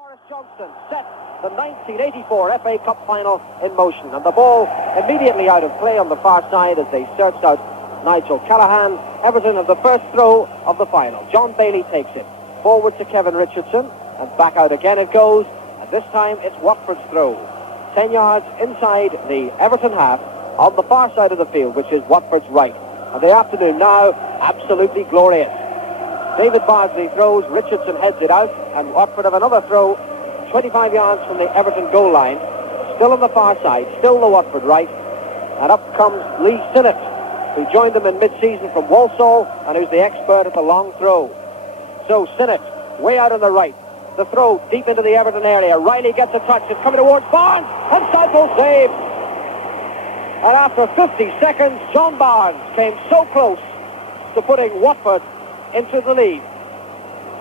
Boris Johnson set the 1984 FA Cup final in motion, and the ball immediately out of play on the far side as they searched out Nigel Callaghan. Everton have the first throw of the final. John Bailey takes it forward to Kevin Richardson, and back out again it goes, and this time it's Watford's throw. 10 yards inside the Everton half on the far side of the field, which is Watford's right. And the afternoon now absolutely glorious. David Bardsley throws, Richardson heads it out, and Watford have another throw 25 yards from the Everton goal line, still on the far side, still the Watford right, and up comes Lee Sinnott, who joined them in mid-season from Walsall and who's the expert at the long throw. So Sinnott, way out on the right, the throw deep into the Everton area. Riley gets a touch, it's coming towards Barnes, and Southall saved. And after 50 seconds, John Barnes came so close to putting Watford into the lead.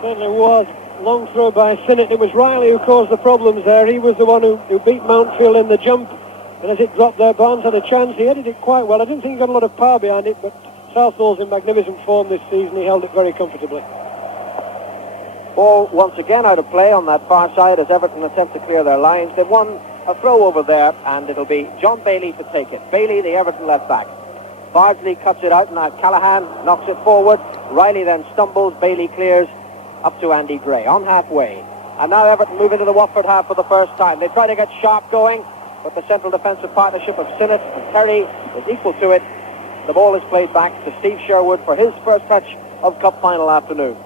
Certainly was. Long throw by Sinnott. It was Riley who caused the problems there. He was the one who beat Mountfield in the jump. And as it dropped there, Barnes had a chance. He headed it quite well. I didn't think he got a lot of power behind it, but Southall's in magnificent form this season. He held it very comfortably. Ball once again out of play on that far side as Everton attempt to clear their lines. They've won a throw over there, and it'll be John Bailey to take it. Bailey, the Everton left back. Bardsley cuts it out, and now Callaghan knocks it forward. Riley then stumbles. Bailey clears up to Andy Gray on halfway. And now Everton move into the Watford half for the first time. They try to get Sharp going, but the central defensive partnership of Sinnott and Terry is equal to it. The ball is played back to Steve Sherwood for his first touch of Cup final afternoon.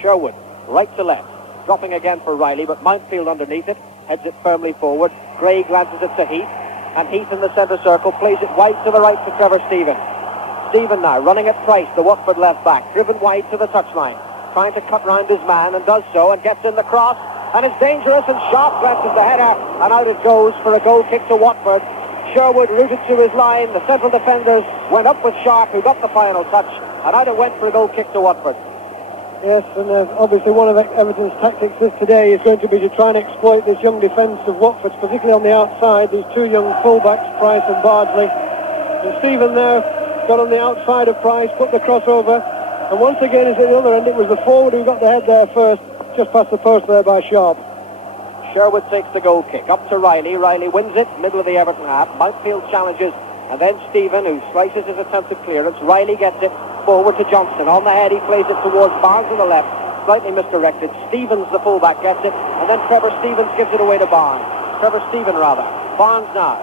Sherwood, right to left, dropping again for Riley, but Mountfield underneath it, heads it firmly forward. Gray glances it to Heath, and Heath in the centre circle plays it wide to the right for Trevor Stephen. Stephen now running at Price, the Watford left back, driven wide to the touchline, trying to cut round his man, and does so, and gets in the cross, and it's dangerous, and Sharp glances the header, and out it goes for a goal kick to Watford. Sherwood rooted to his line, the central defenders went up with Sharp, who got the final touch, and out it went for a goal kick to Watford. Yes, and obviously one of Everton's tactics this today is going to be to try and exploit this young defence of Watford, particularly on the outside. These two young fullbacks, Price and Bardsley. And Stephen there got on the outside of Price, put the crossover, and once again is at the other end. It was the forward who got the head there first, just past the post there by Sharp. Sherwood takes the goal kick up to Riley. Riley wins it, middle of the Everton half. Mountfield challenges, and then Stephen, who slices his attempted clearance. Riley gets it forward to Johnson. On the head, he plays it towards Barnes on the left, slightly misdirected. Stevens, the fullback, gets it, and then Trevor Stevens gives it away to Barnes. Trevor Stephen, rather. Barnes now,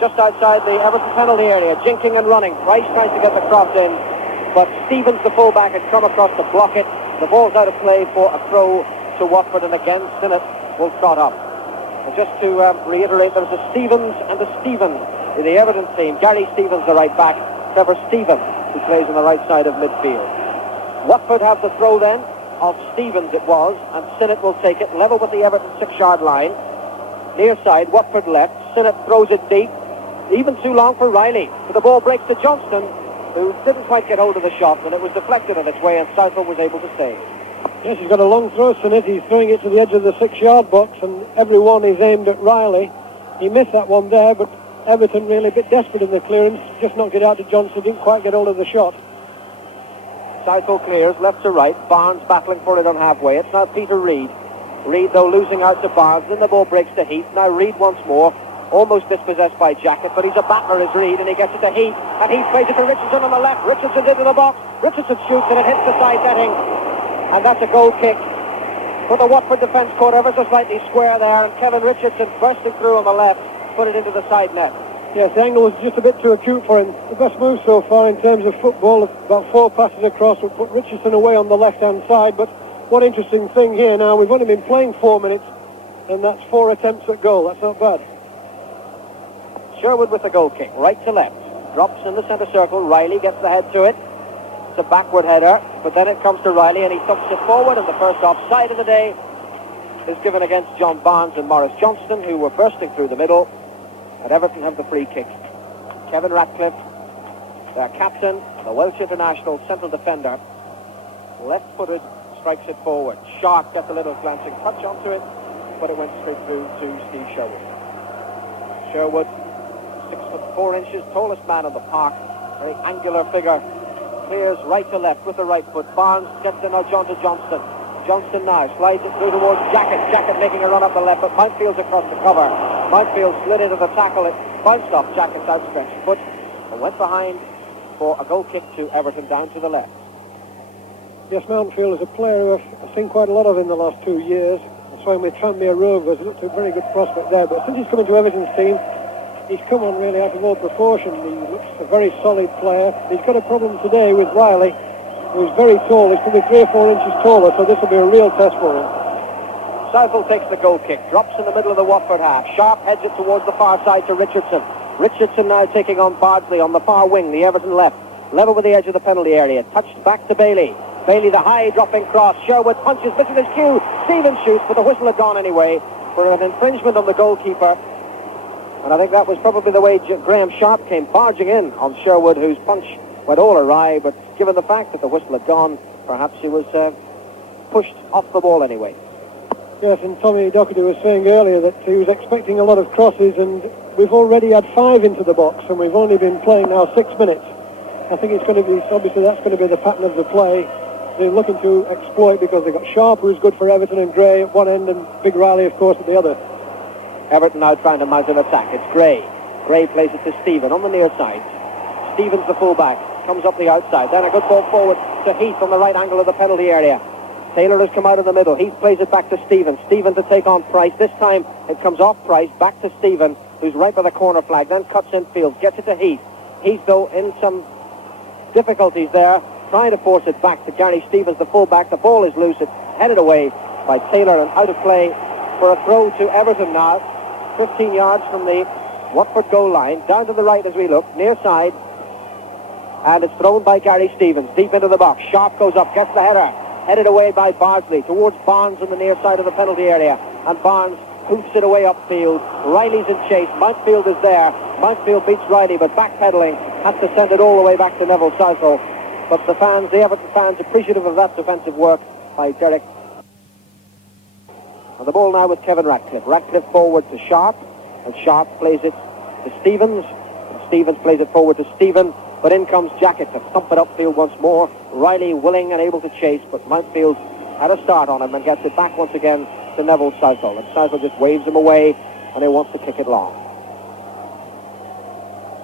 just outside the Everton penalty area, jinking and running. Price tries to get the cross in, but Stevens, the fullback, has come across to block it. The ball's out of play for a throw to Watford, and again Sinnott will trot up. And just to reiterate, there's a Stevens and a Stephen in the Everton team. Gary Stevens, the right back. Trevor Stephen, who plays on the right side of midfield. Watford have the throw then of Stevens it was, and Sinnott will take it, level with the Everton 6-yard line. Near side, Watford left. Sinnott throws it deep, even too long for Riley. But the ball breaks to Johnston, who didn't quite get hold of the shot, and it was deflected on its way, and Southall was able to save. Yes, he's got a long throw, Sinnott. He's throwing it to the edge of the 6-yard box, and every one is aimed at Riley. He missed that one there, but Everton really a bit desperate in the clearance, just knocked it out to Johnson, didn't quite get hold of the shot. Southall clears left to right. Barnes battling for it on halfway. It's now Peter Reid. Reid, though, losing out to Barnes. Then the ball breaks to Heath. Now Reid once more, almost dispossessed by Jacket, but he's a battler, is Reid, and he gets it to Heath. And Heath plays it to Richardson on the left. Richardson into the box. Richardson shoots, and it hits the side netting. And that's a goal kick. But the Watford defence caught ever so slightly square there, and Kevin Richardson bursting through on the left, put it into the side net. Yes, the angle was just a bit too acute for him. The best move so far in terms of football, about 4 passes across, would put Richardson away on the left-hand side. But one interesting thing here now, we've only been playing 4 minutes, and that's 4 attempts at goal. That's not bad. Sherwood with the goal kick, right to left. Drops in the centre circle. Riley gets the head to it. It's a backward header, but then it comes to Riley, and he thumps it forward, and the first offside of the day is given against John Barnes and Maurice Johnston, who were bursting through the middle. And Everton have the free kick. Kevin Ratcliffe, their captain, the Welsh international central defender, left-footed, strikes it forward. Sharp gets a little glancing touch onto it, but it went straight through to Steve Sherwood. Sherwood, 6'4", tallest man on the park, very angular figure, clears right to left with the right foot. Barnes gets in now, John to Johnston. Johnston now slides it through towards Jacket. Jacket making a run up the left, but Mountfield's across the cover. Mountfield slid into the tackle. It bounced off Jacket's outstretched foot and went behind for a goal kick to Everton down to the left. Yes, Mountfield is a player who I've seen quite a lot of in the last 2 years. That's why with Tranmere Rovers, he looked a very good prospect there. But since he's come into Everton's team, he's come on really out of all proportion. He looks a very solid player. He's got a problem today with Riley, who's very tall. He's probably 3 or 4 inches taller, so this will be a real test for him. Southall takes the goal kick, drops in the middle of the Watford half. Sharp heads it towards the far side to Richardson. Richardson now taking on Bardsley on the far wing, the Everton left. Level with the edge of the penalty area. Touched back to Bailey. Bailey, the high dropping cross. Sherwood punches, misses his cue. Stevens shoots, but the whistle had gone anyway for an infringement on the goalkeeper. And I think that was probably the way Graham Sharp came barging in on Sherwood, whose punch went all awry. But given the fact that the whistle had gone, perhaps he was pushed off the ball anyway. Yes, and Tommy Doherty was saying earlier that he was expecting a lot of crosses, and we've already had 5 into the box, and we've only been playing now 6 minutes. I think it's going to be, obviously that's going to be the pattern of the play. They're looking to exploit because they've got Sharp, who's good for Everton, and Gray at one end, and Big Riley, of course, at the other. Everton now trying to mount an attack. It's Gray. Gray plays it to Stephen on the near side. Stevens, the fullback, comes up the outside. Then a good ball forward to Heath on the right angle of the penalty area. Taylor has come out of the middle. Heath plays it back to Stephen. Stephen to take on Price. This time it comes off Price, back to Stephen, who's right by the corner flag, then cuts infield, gets it to Heath. Heath, though, in some difficulties there, trying to force it back to Gary Stevens, the fullback. The ball is loose. It's headed away by Taylor and out of play for a throw to Everton now. 15 yards from the Watford goal line. Down to the right as we look, near side. And it's thrown by Gary Stevens, deep into the box. Sharp goes up, gets the header. Headed away by Bardsley towards Barnes on the near side of the penalty area. And Barnes hoofs it away upfield. Riley's in chase. Mountfield is there. Mountfield beats Riley, but backpedaling has to send it all the way back to Neville Southall. But the fans, the Everton fans, appreciative of that defensive work by Derek. And the ball now with Kevin Ratcliffe. Ratcliffe forward to Sharp, and Sharp plays it to Stevens. And Stevens plays it forward to Stephen, but in comes Jacket to thump it upfield once more. Riley willing and able to chase, but Mountfield had a start on him and gets it back once again to Neville Southall. And Southall just waves him away, and he wants to kick it long.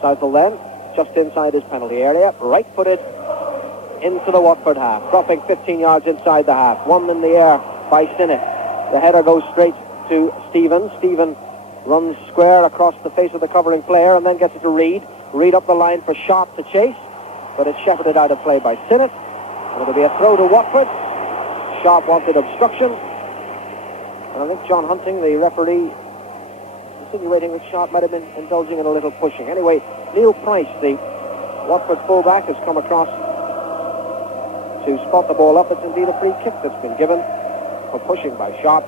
Southall then, just inside his penalty area, right-footed into the Watford half, dropping 15 yards inside the half. One in the air by Sinnott. The header goes straight to Stephen. Stephen runs square across the face of the covering player and then gets it to Reid. Reid up the line for Sharp to chase, but it's shepherded out of play by Sinnott. And it'll be a throw to Watford. Sharp wanted obstruction. And I think John Hunting, the referee, insinuating that Sharp might have been indulging in a little pushing. Anyway, Neil Price, the Watford fullback, has come across to spot the ball up. It's indeed a free kick that's been given for pushing by Sharp.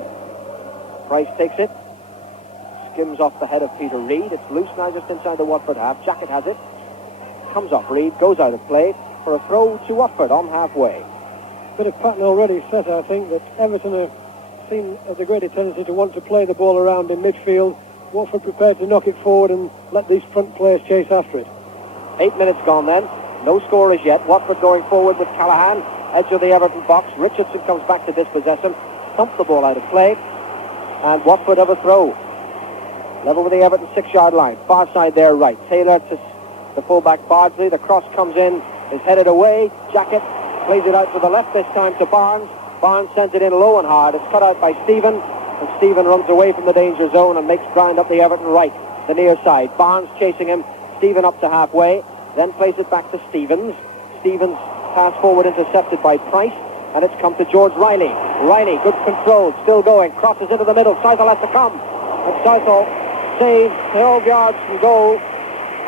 Price takes it, skims off the head of Peter Reid. It's loose now just inside the Watford half. Jacket has it, comes off Reid, goes out of play for a throw to Watford on halfway. Bit of pattern already set, I think, that Everton have seen as a greater tendency to want to play the ball around in midfield. Watford prepared to knock it forward and let these front players chase after it. 8 minutes gone then. No score as yet. Watford going forward with Callahan, edge of the Everton box. Richardson comes back to dispossess him, thump the ball out of play, and Watford have a throw. Level with the Everton 6-yard line. Far side there right. Taylor to the fullback Bardsley. The cross comes in, is headed away. Jacket plays it out to the left this time to Barnes. Barnes sends it in low and hard. It's cut out by Stephen, and Stephen runs away from the danger zone and makes ground up the Everton right, the near side. Barnes chasing him. Stephen up to halfway. Then plays it back to Stevens. Stevens pass forward intercepted by Price, and it's come to George Riley. Riley, good control, still going, crosses into the middle. Southall has to come, and Southall saves 12 yards from goal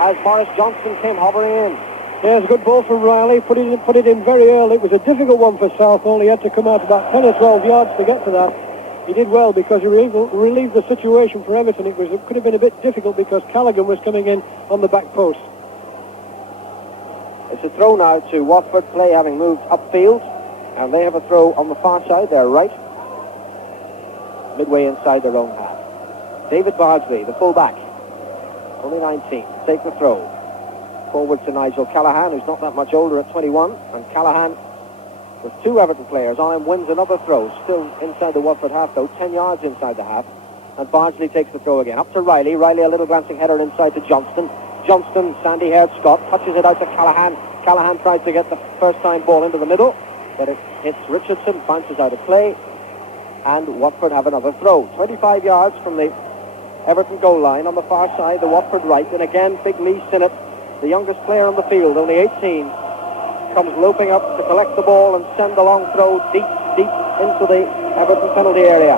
as Maurice Johnston came hovering in. There's a good ball from Riley, put it in very early. It was a difficult one for Southall. He had to come out about 10 or 12 yards to get to that. He did well because he relieved the situation for Everton. It could have been a bit difficult because Callaghan was coming in on the back post. It's a throw now to Watford, play having moved upfield, and they have a throw on the far side, their right, midway inside their own half. David Bardsley, the full-back, only 19, take the throw. Forward to Nigel Callahan, who's not that much older at 21, and Callahan with two Everton players on him, wins another throw, still inside the Watford half though, 10 yards inside the half, and Bardsley takes the throw again. Up to Riley, Riley a little glancing header inside to Johnston. Johnston, sandy-haired Scott, touches it out to Callahan. Callahan tries to get the first-time ball into the middle, but it hits Richardson, bounces out of play, and Watford have another throw. 25 yards from the Everton goal line on the far side, the Watford right, and again Big Lee Sinnott, the youngest player on the field, only 18, comes loping up to collect the ball and send the long throw deep into the Everton penalty area.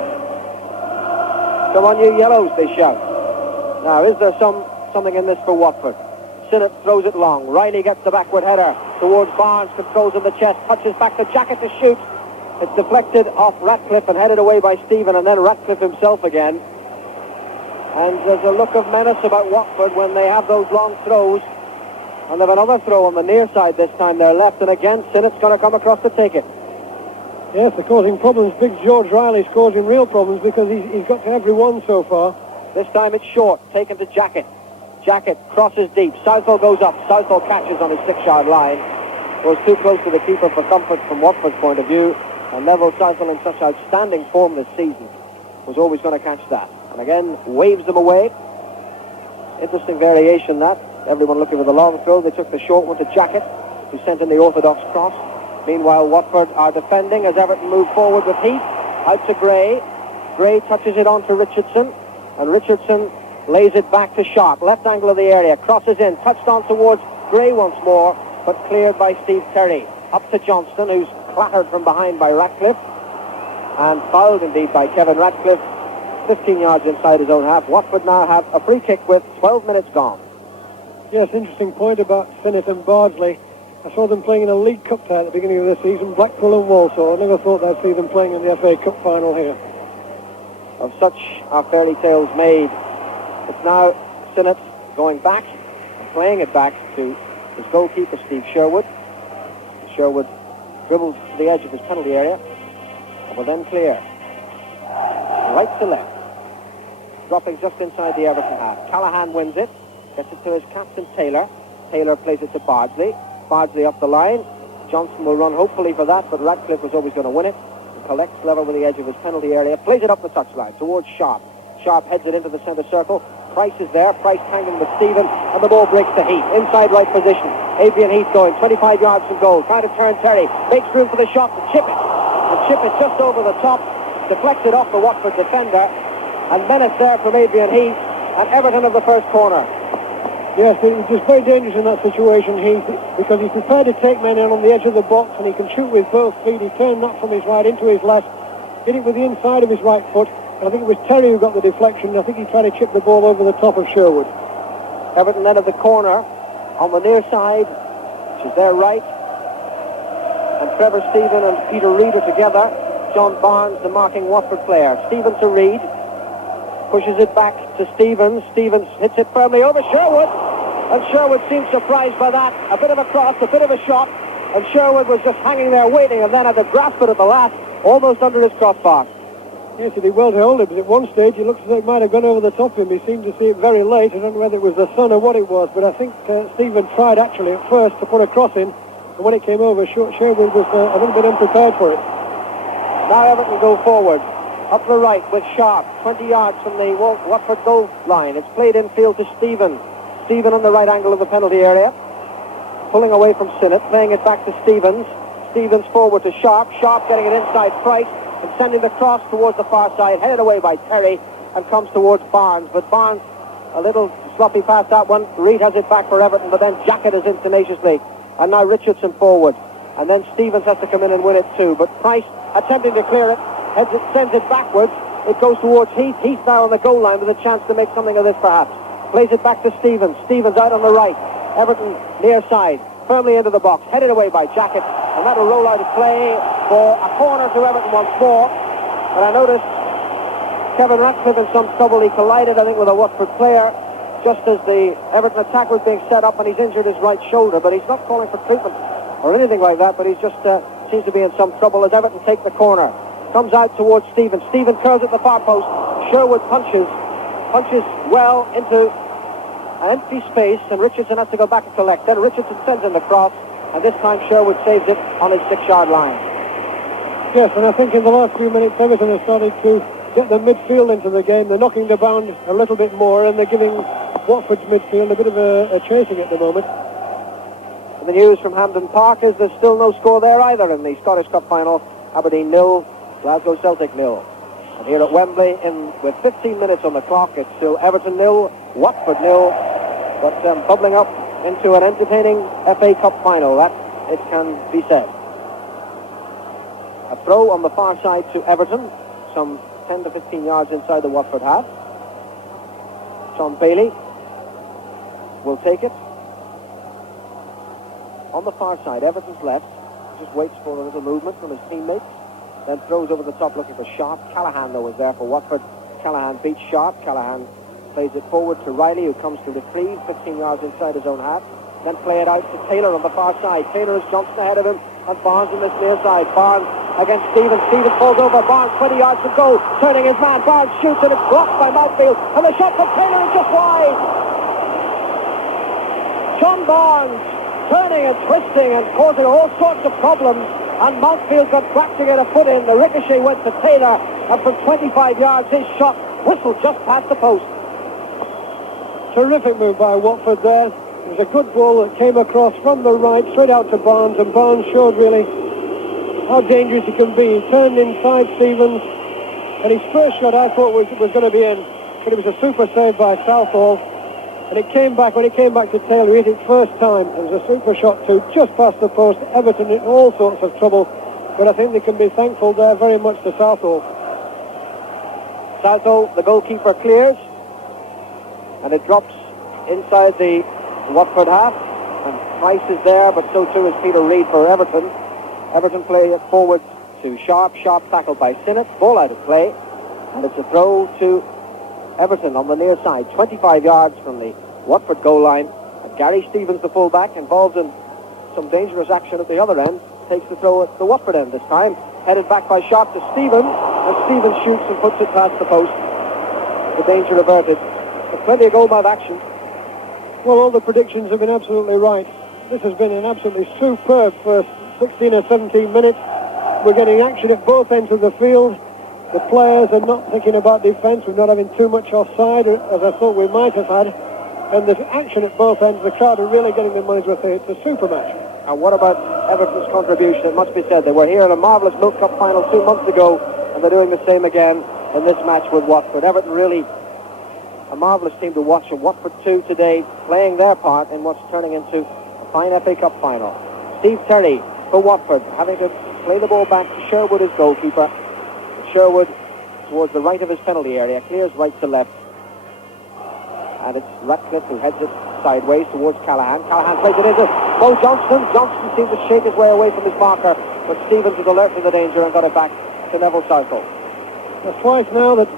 Come on, you yellows, they shout. Now, is there something in this for Watford? Sinnott throws it long. Riley gets the backward header towards Barnes, controls in the chest, touches back to Jacket to shoot. It's deflected off Ratcliffe and headed away by Stephen, and then Ratcliffe himself again. And there's a look of menace about Watford when they have those long throws. And they have another throw on the near side this time, their left, and again Sinnott's going to come across to take it. Yes, they're causing problems. Big George Riley's causing real problems because he's got to every one so far. This time it's short, taken to Jacket. Jacket crosses deep. Southall goes up. Southall catches on his 6-yard line. Was too close to the keeper for comfort from Watford's point of view. And Neville Southall, in such outstanding form this season, was always going to catch that. And again, waves them away. Interesting variation, that. Everyone looking for the long throw. They took the short one to Jacket, who sent in the orthodox cross. Meanwhile, Watford are defending as Everton move forward with Heath. Out to Gray. Gray touches it on to Richardson. And Richardson lays it back to Sharp. Left angle of the area. Crosses in. Touched on towards Gray once more, but cleared by Steve Terry. Up to Johnston, who's clattered from behind by Ratcliffe. And fouled indeed by Kevin Ratcliffe. 15 yards inside his own half. Watford now have a free kick with 12 minutes gone. Yes, interesting point about Sinnott and Bardsley. I saw them playing in a League Cup tie at the beginning of the season, Blackpool and Walsall. I never thought I'd see them playing in the FA Cup final here. Of such are fairy tales made. It's now Sinnott going back, playing it back to his goalkeeper, Steve Sherwood. Sherwood dribbles to the edge of his penalty area and will then clear. Right to left. Dropping just inside the Everton half. Callahan wins it. Gets it to his captain, Taylor. Taylor plays it to Bardsley. Bardsley up the line. Johnson will run hopefully for that, but Ratcliffe was always going to win it. And collects level with the edge of his penalty area. Plays it up the touchline towards Sharp. Sharp heads it into the centre circle. Price is there. Price tangling with Stephen. And the ball breaks to Heath. Inside right position. Adrian Heath going 25 yards from goal. Trying to turn Terry. Makes room for the shot to chip it. And chip it just over the top. Deflected off the Watford defender. And menace there from Adrian Heath. And Everton of the first corner. Yes, it was just very dangerous in that situation, Heath, because he's prepared to take men in on the edge of the box and he can shoot with both feet. He turned that from his right into his left, hit it with the inside of his right foot. And I think it was Terry who got the deflection. I think he tried to chip the ball over the top of Sherwood. Everton then of the corner on the near side, which is their right. And Trevor Stephen and Peter Reid are together. John Barnes, the marking Watford player. Stephen to Reid. Pushes it back to Stevens. Stevens hits it firmly over Sherwood. And Sherwood seems surprised by that. A bit of a cross, a bit of a shot. And Sherwood was just hanging there waiting and then had to grasp it at the last, almost under his crossbar. Yes, he did well to hold it, but at one stage it looks as though it might have gone over the top of him. He seemed to see it very late. I don't know whether it was the sun or what it was, but I think Stephen tried actually at first to put a cross in. And when it came over, Sherwood was a little bit unprepared for it. Now Everton go forward. Up the right with Sharp, 20 yards from the Watford goal line. It's played infield to Stephen. Stephen on the right angle of the penalty area. Pulling away from Sinnott, playing it back to Stevens. Stevens forward to Sharp. Sharp getting it inside Price and sending the cross towards the far side. Headed away by Terry and comes towards Barnes. But Barnes, a little sloppy past that one. Reid has it back for Everton, but then Jacket is in tenaciously. And now Richardson forward. And then Stevens has to come in and win it too. But Price attempting to clear it. Sends it backwards. It goes towards Heath. Heath now on the goal line with a chance to make something of this perhaps. Plays it back to Stevens. Stevens out on the right. Everton near side. Firmly into the box. Headed away by Jacket. And that'll roll out of play for a corner to Everton once more. And I noticed Kevin Ratcliffe in some trouble. He collided, I think, with a Watford player just as the Everton attack was being set up, and he's injured his right shoulder. But he's not calling for treatment or anything like that, but he's just seems to be in some trouble as Everton take the corner. Comes out towards Stephen. Stephen curls at the far post. Sherwood punches well into an empty space, and Richardson has to go back and collect. Then Richardson sends in the cross, and this time Sherwood saves it on his 6-yard line. Yes, and I think in the last few minutes Everton has started to get the midfield into the game. They're knocking the bound a little bit more, and they're giving Watford's midfield a bit of a chasing at the moment. And the news from Hampden Park is there's still no score there either in the Scottish Cup final. Aberdeen 0, Glasgow Celtic 0. And here at Wembley, with 15 minutes on the clock, it's still Everton 0, Watford 0, but bubbling up into an entertaining FA Cup final, that it can be said. A throw on the far side to Everton, some 10 to 15 yards inside the Watford half. John Bailey will take it. On the far side, Everton's left, just waits for a little movement from his teammates, then throws over the top looking for Sharp. Callaghan, though, is there for Watford. Callaghan beats Sharp. Callaghan plays it forward to Riley, who comes to retrieve 15 yards inside his own half. Then play it out to Taylor on the far side. Taylor has Johnson ahead of him, and Barnes on this near side. Barnes against Stevens. Stevens falls over. Barnes 20 yards to go, turning his man. Barnes shoots, and it's blocked by Mountfield. And the shot from Taylor is just wide. John Barnes turning and twisting and causing all sorts of problems. And Mountfield got back to get a foot in. The ricochet went to Taylor, and from 25 yards, his shot whistled just past the post. Terrific move by Watford there. It was a good ball that came across from the right, straight out to Barnes, and Barnes showed really how dangerous he can be. He turned inside Stevens, and his first shot I thought was going to be in, but it was a super save by Southall. And it came back, when it came back to Taylor, he hit it first time. It was a super shot too, just past the post. Everton in all sorts of trouble, but I think they can be thankful there very much to Southall. Southall, the goalkeeper, clears, and it drops inside the Watford half, and Price is there, but so too is Peter Reid for Everton. Everton play it forward to Sharp. Sharp tackled by Sinnott. Ball out of play, and it's a throw to Everton on the near side, 25 yards from the Watford goal line. And Gary Stevens, the fullback, involved in some dangerous action at the other end, takes the throw at the Watford end this time. Headed back by Sharp to Stevens, and Stevens shoots and puts it past the post. The danger averted. But plenty of goal-mouth action. Well, all the predictions have been absolutely right. This has been an absolutely superb first 16 or 17 minutes. We're getting action at both ends of the field. The players are not thinking about defence. We're not having too much offside, as I thought we might have had. And there's action at both ends. The crowd are really getting their money's worth. It's a super match. And what about Everton's contribution? It must be said they were here in a marvellous Milk Cup final 2 months ago, and they're doing the same again in this match with Watford. Everton really a marvellous team to watch, and Watford too today playing their part in what's turning into a fine FA Cup final. Steve Terry for Watford, having to play the ball back to Sherwood, his goalkeeper. Sherwood towards the right of his penalty area, clears right to left. And it's Ratcliffe who heads it sideways towards Callaghan. Callaghan plays it into Bo Johnston. Johnston seems to shake his way away from his marker, but Stevens is alert to the danger and got it back to Neville Southall. There's twice now that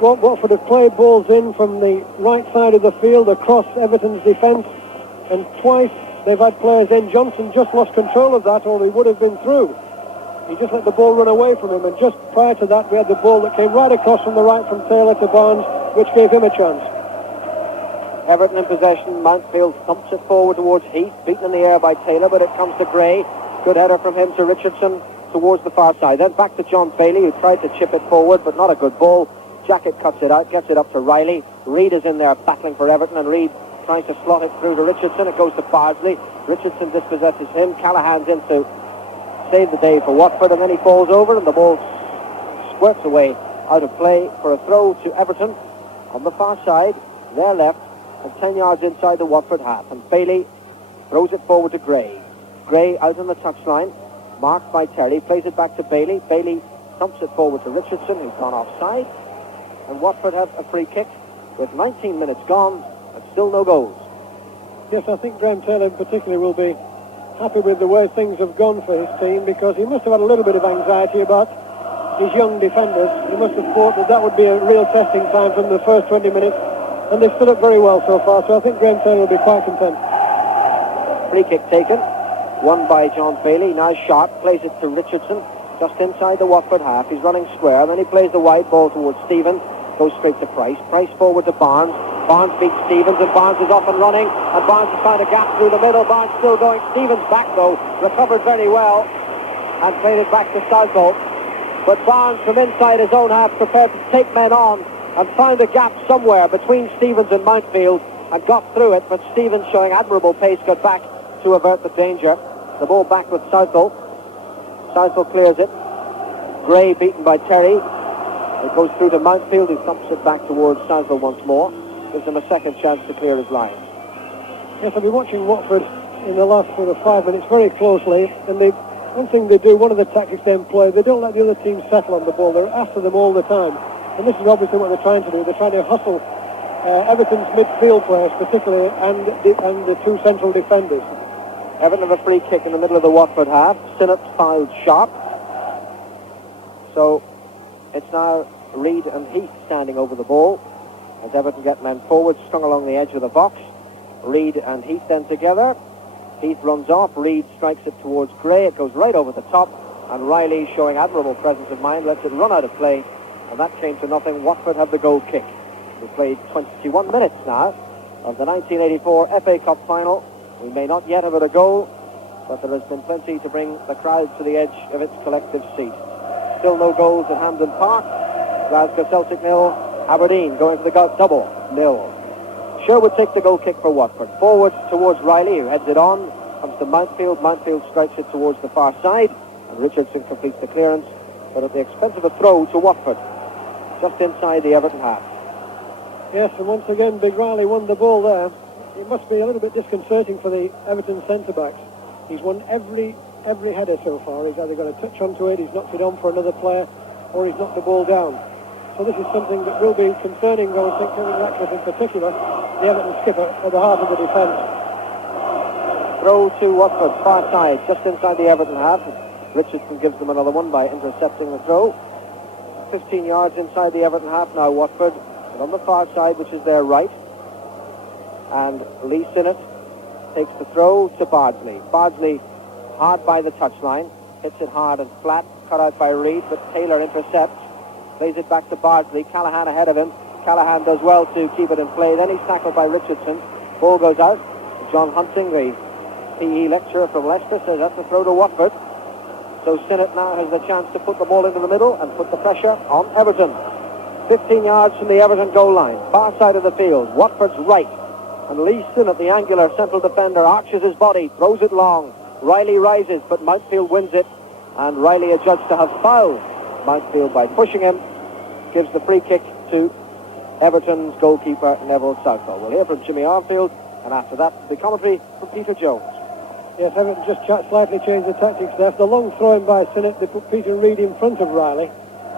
Watford have played balls in from the right side of the field across Everton's defence, and twice they've had players in. Johnson just lost control of that, or he would have been through. He just let the ball run away from him, and just prior to that we had the ball that came right across from the right from Taylor to Barnes, which gave him a chance. Everton in possession. Mountfield thumps it forward towards Heath, beaten in the air by Taylor, but it comes to Gray. Good header from him to Richardson towards the far side. Then back to John Bailey, who tried to chip it forward, but not a good ball. Jackett cuts it out, gets it up to Riley. Reid is in there battling for Everton, and Reid trying to slot it through to Richardson. It goes to Bardsley. Richardson dispossesses him. Callaghan's in to save the day for Watford, and then he falls over, and the ball squirts away out of play for a throw to Everton on the far side, their left, and 10 yards inside the Watford half. And Bailey throws it forward to Gray. Gray out on the touchline, marked by Terry, plays it back to Bailey. Bailey thumps it forward to Richardson, who's gone offside. And Watford have a free kick with 19 minutes gone and still no goals. Yes, I think Graham Taylor in particular will be happy with the way things have gone for his team, because he must have had a little bit of anxiety about his young defenders. He must have thought that would be a real testing time from the first 20 minutes, and they've stood up very well so far, so I think Graham Taylor will be quite content. Free kick taken, won by John Bailey. Now Sharp plays it to Richardson, just inside the Watford half. He's running square, and then he plays the wide ball towards Stevens, goes straight to Price. Price forward to Barnes. Barnes beats Stevens, and Barnes is off and running, and Barnes has found a gap through the middle. Barnes still going. Stevens back though, recovered very well. and played it back to Southall. But Barnes from inside his own half prepared to take men on and found a gap somewhere between Stevens and Mountfield and got through it, but Stevens, showing admirable pace, got back to avert the danger. The ball back with Southall. Southall clears it. Gray beaten by Terry. It goes through to Mountfield, who thumps it back towards Southall once more. Gives him a second chance to clear his line. Yes, I've been watching Watford in the last sort of 5 minutes very closely, and one thing they do, one of the tactics they employ, they don't let the other team settle on the ball. They're after them all the time. And this is obviously what they're trying to do. They're trying to hustle Everton's midfield players, particularly, and the two central defenders. Everton have a free kick in the middle of the Watford half. Sinnott fouled sharp. So it's now Reid and Heath standing over the ball as Everton get men forward, strung along the edge of the box. Reid and Heath then together. Heath runs off. Reid strikes it towards Gray. It goes right over the top, and Riley, showing admirable presence of mind, lets it run out of play, and that came to nothing. Watford have the goal kick. We've played 21 minutes now of the 1984 FA Cup final. We may not yet have had a goal, but there has been plenty to bring the crowd to the edge of its collective seat. Still no goals at Hampden Park. Glasgow Celtic 0, Aberdeen going for the double 0. Sherwood takes the goal kick for Watford. Forward towards Riley, who heads it on. Comes to Mountfield. Mountfield strikes it towards the far side, and Richardson completes the clearance, but at the expense of a throw to Watford, just inside the Everton half. Yes, and once again, Big Riley won the ball there. It must be a little bit disconcerting for the Everton centre-backs. He's won every header so far. He's either got a touch onto it, he's knocked it on for another player, or he's knocked the ball down. So this is something that will be concerning, I would think, Kevin Ratcliffe in particular, the Everton skipper at the heart of the defence. Throw to Watford, far side, just inside the Everton half. Richardson gives them another one by intercepting the throw. 15 yards inside the Everton half now, Watford. And on the far side, which is their right. And Lee Sinnott takes the throw to Bardsley. Bardsley hard by the touchline, hits it hard and flat, cut out by Reid, but Taylor intercepts. Plays it back to Bardsley. Callaghan ahead of him. Callaghan does well to keep it in play. Then he's tackled by Richardson. Ball goes out. John Hunting, the PE lecturer from Leicester, says that's a throw to Watford. So Sinnott now has the chance to put the ball into the middle and put the pressure on Everton. 15 yards from the Everton goal line. Far side of the field. Watford's right. And Lee Sinnott, the angular central defender, arches his body, throws it long. Riley rises, but Mountfield wins it. And Riley adjudged to have fouled Mountfield by pushing him, gives the free kick to Everton's goalkeeper Neville Southall. We'll hear from Jimmy Arfield, and after that the commentary from Peter Jones. Yes, Everton just slightly changed the tactics there. For the long throw in by Sinnott, they put Peter Reid in front of Riley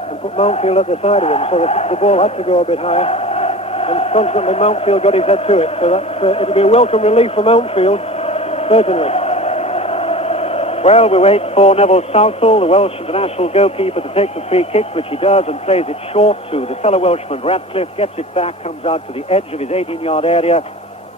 and put Mountfield at the side of him, so the ball had to go a bit higher, and consequently Mountfield got his head to it, so it'll be a welcome relief for Mountfield, certainly. Well, we wait for Neville Southall, the Welsh international goalkeeper, to take the free kick, which he does, and plays it short to the fellow Welshman Ratcliffe, gets it back, comes out to the edge of his 18-yard area,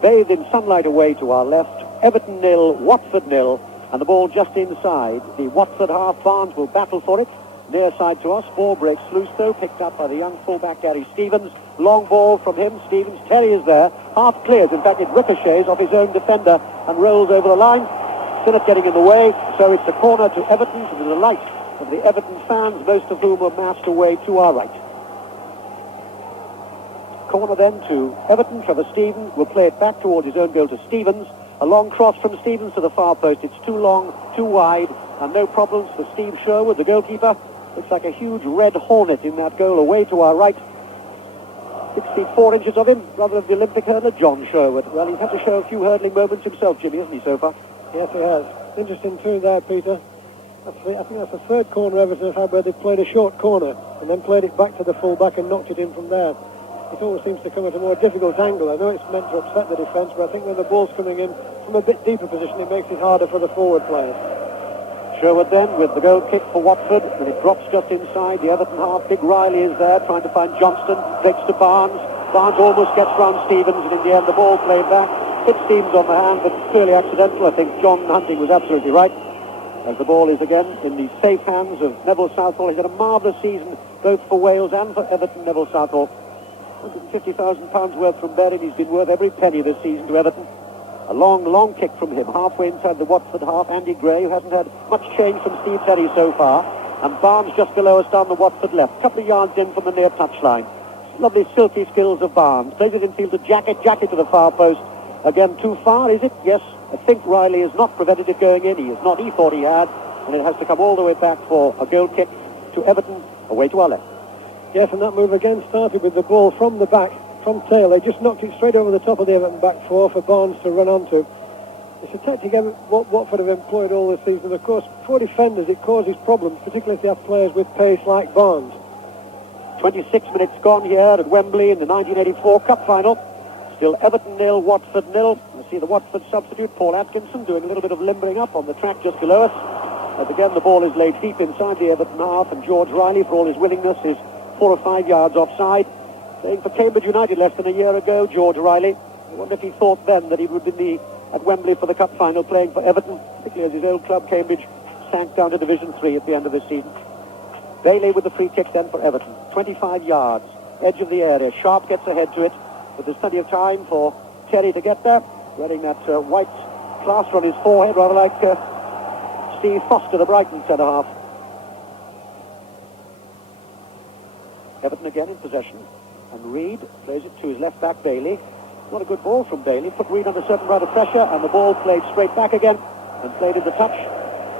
bathed in sunlight away to our left. Everton 0, Watford 0, and the ball just inside the Watford half. Barnes will battle for it. Near side to us, ball breaks loose though, picked up by the young fullback Gary Stevens. Long ball from him, Stevens. Terry is there, half cleared. In fact, it ricochets off his own defender and rolls over the line. Sinnott getting in the way, so it's a corner to Everton, to the delight of the Everton fans, most of whom are massed away to our right. Corner then to Everton. Trevor Stevens will play it back towards his own goal to Stevens. A long cross from Stevens to the far post. It's too long, too wide, and no problems for Steve Sherwood, the goalkeeper. Looks like a huge red hornet in that goal away to our right. 6 feet 4 inches of him, rather than the Olympic hurdler, John Sherwood. Well, he's had to show a few hurdling moments himself, Jimmy, hasn't he, so far? Yes, he has. Interesting too there, Peter. I think that's the third corner Everton have had where they've played a short corner and then played it back to the full-back and knocked it in from there. It always seems to come at a more difficult angle. I know it's meant to upset the defence, but I think when the ball's coming in from a bit deeper position, it makes it harder for the forward players. Sherwood then with the goal kick for Watford, and it drops just inside the Everton half. Big Riley is there trying to find Johnston, breaks to Barnes. Barnes almost gets round Stevens, and in the end the ball played back. Hit Stevens on the hand, but clearly accidental. I think John Hunting was absolutely right, as the ball is again in the safe hands of Neville Southall. He's had a marvellous season both for Wales and for Everton. Neville Southall, £150,000 worth from Berry. He's been worth every penny this season to Everton. A long kick from him, halfway inside the Watford half. Andy Gray, who hasn't had much change from Steve Terry so far. And Barnes just below us down the Watford left. Couple of yards in from the near touchline. Lovely silky skills of Barnes. Plays it infield to Jacket to the far post. Again, too far, is it? Yes. I think Riley has not prevented it going in. He is not. He thought he had. And it has to come all the way back for a goal kick to Everton, away to our left. Yes, and that move again started with the ball from the back, from Taylor. Just knocked it straight over the top of the Everton back four for Barnes to run onto. It's a tactic what Watford have employed all this season. Of course, for defenders, it causes problems, particularly if you have players with pace like Barnes. 26 minutes gone here at Wembley in the 1984 Cup Final. Still Everton 0, Watford 0. You see the Watford substitute, Paul Atkinson, doing a little bit of limbering up on the track just below us. But again, the ball is laid deep inside the Everton half, and George Riley, for all his willingness, is 4 or 5 yards offside. Playing for Cambridge United less than a year ago, George Riley. I wonder if he thought then that he would be at Wembley for the Cup Final playing for Everton, particularly as his old club, Cambridge, sank down to Division 3 at the end of the season. Bailey with the free kick then for Everton. 25 yards, edge of the area. Sharp gets ahead to it, but there's plenty of time for Terry to get there, wearing that white plaster on his forehead, rather like Steve Foster, the Brighton centre-half. Everton again in possession, and Reid plays it to his left-back, Bailey. Not a good ball from Bailey. Put Reid under certain amount of pressure, and the ball played straight back again, and played in the touch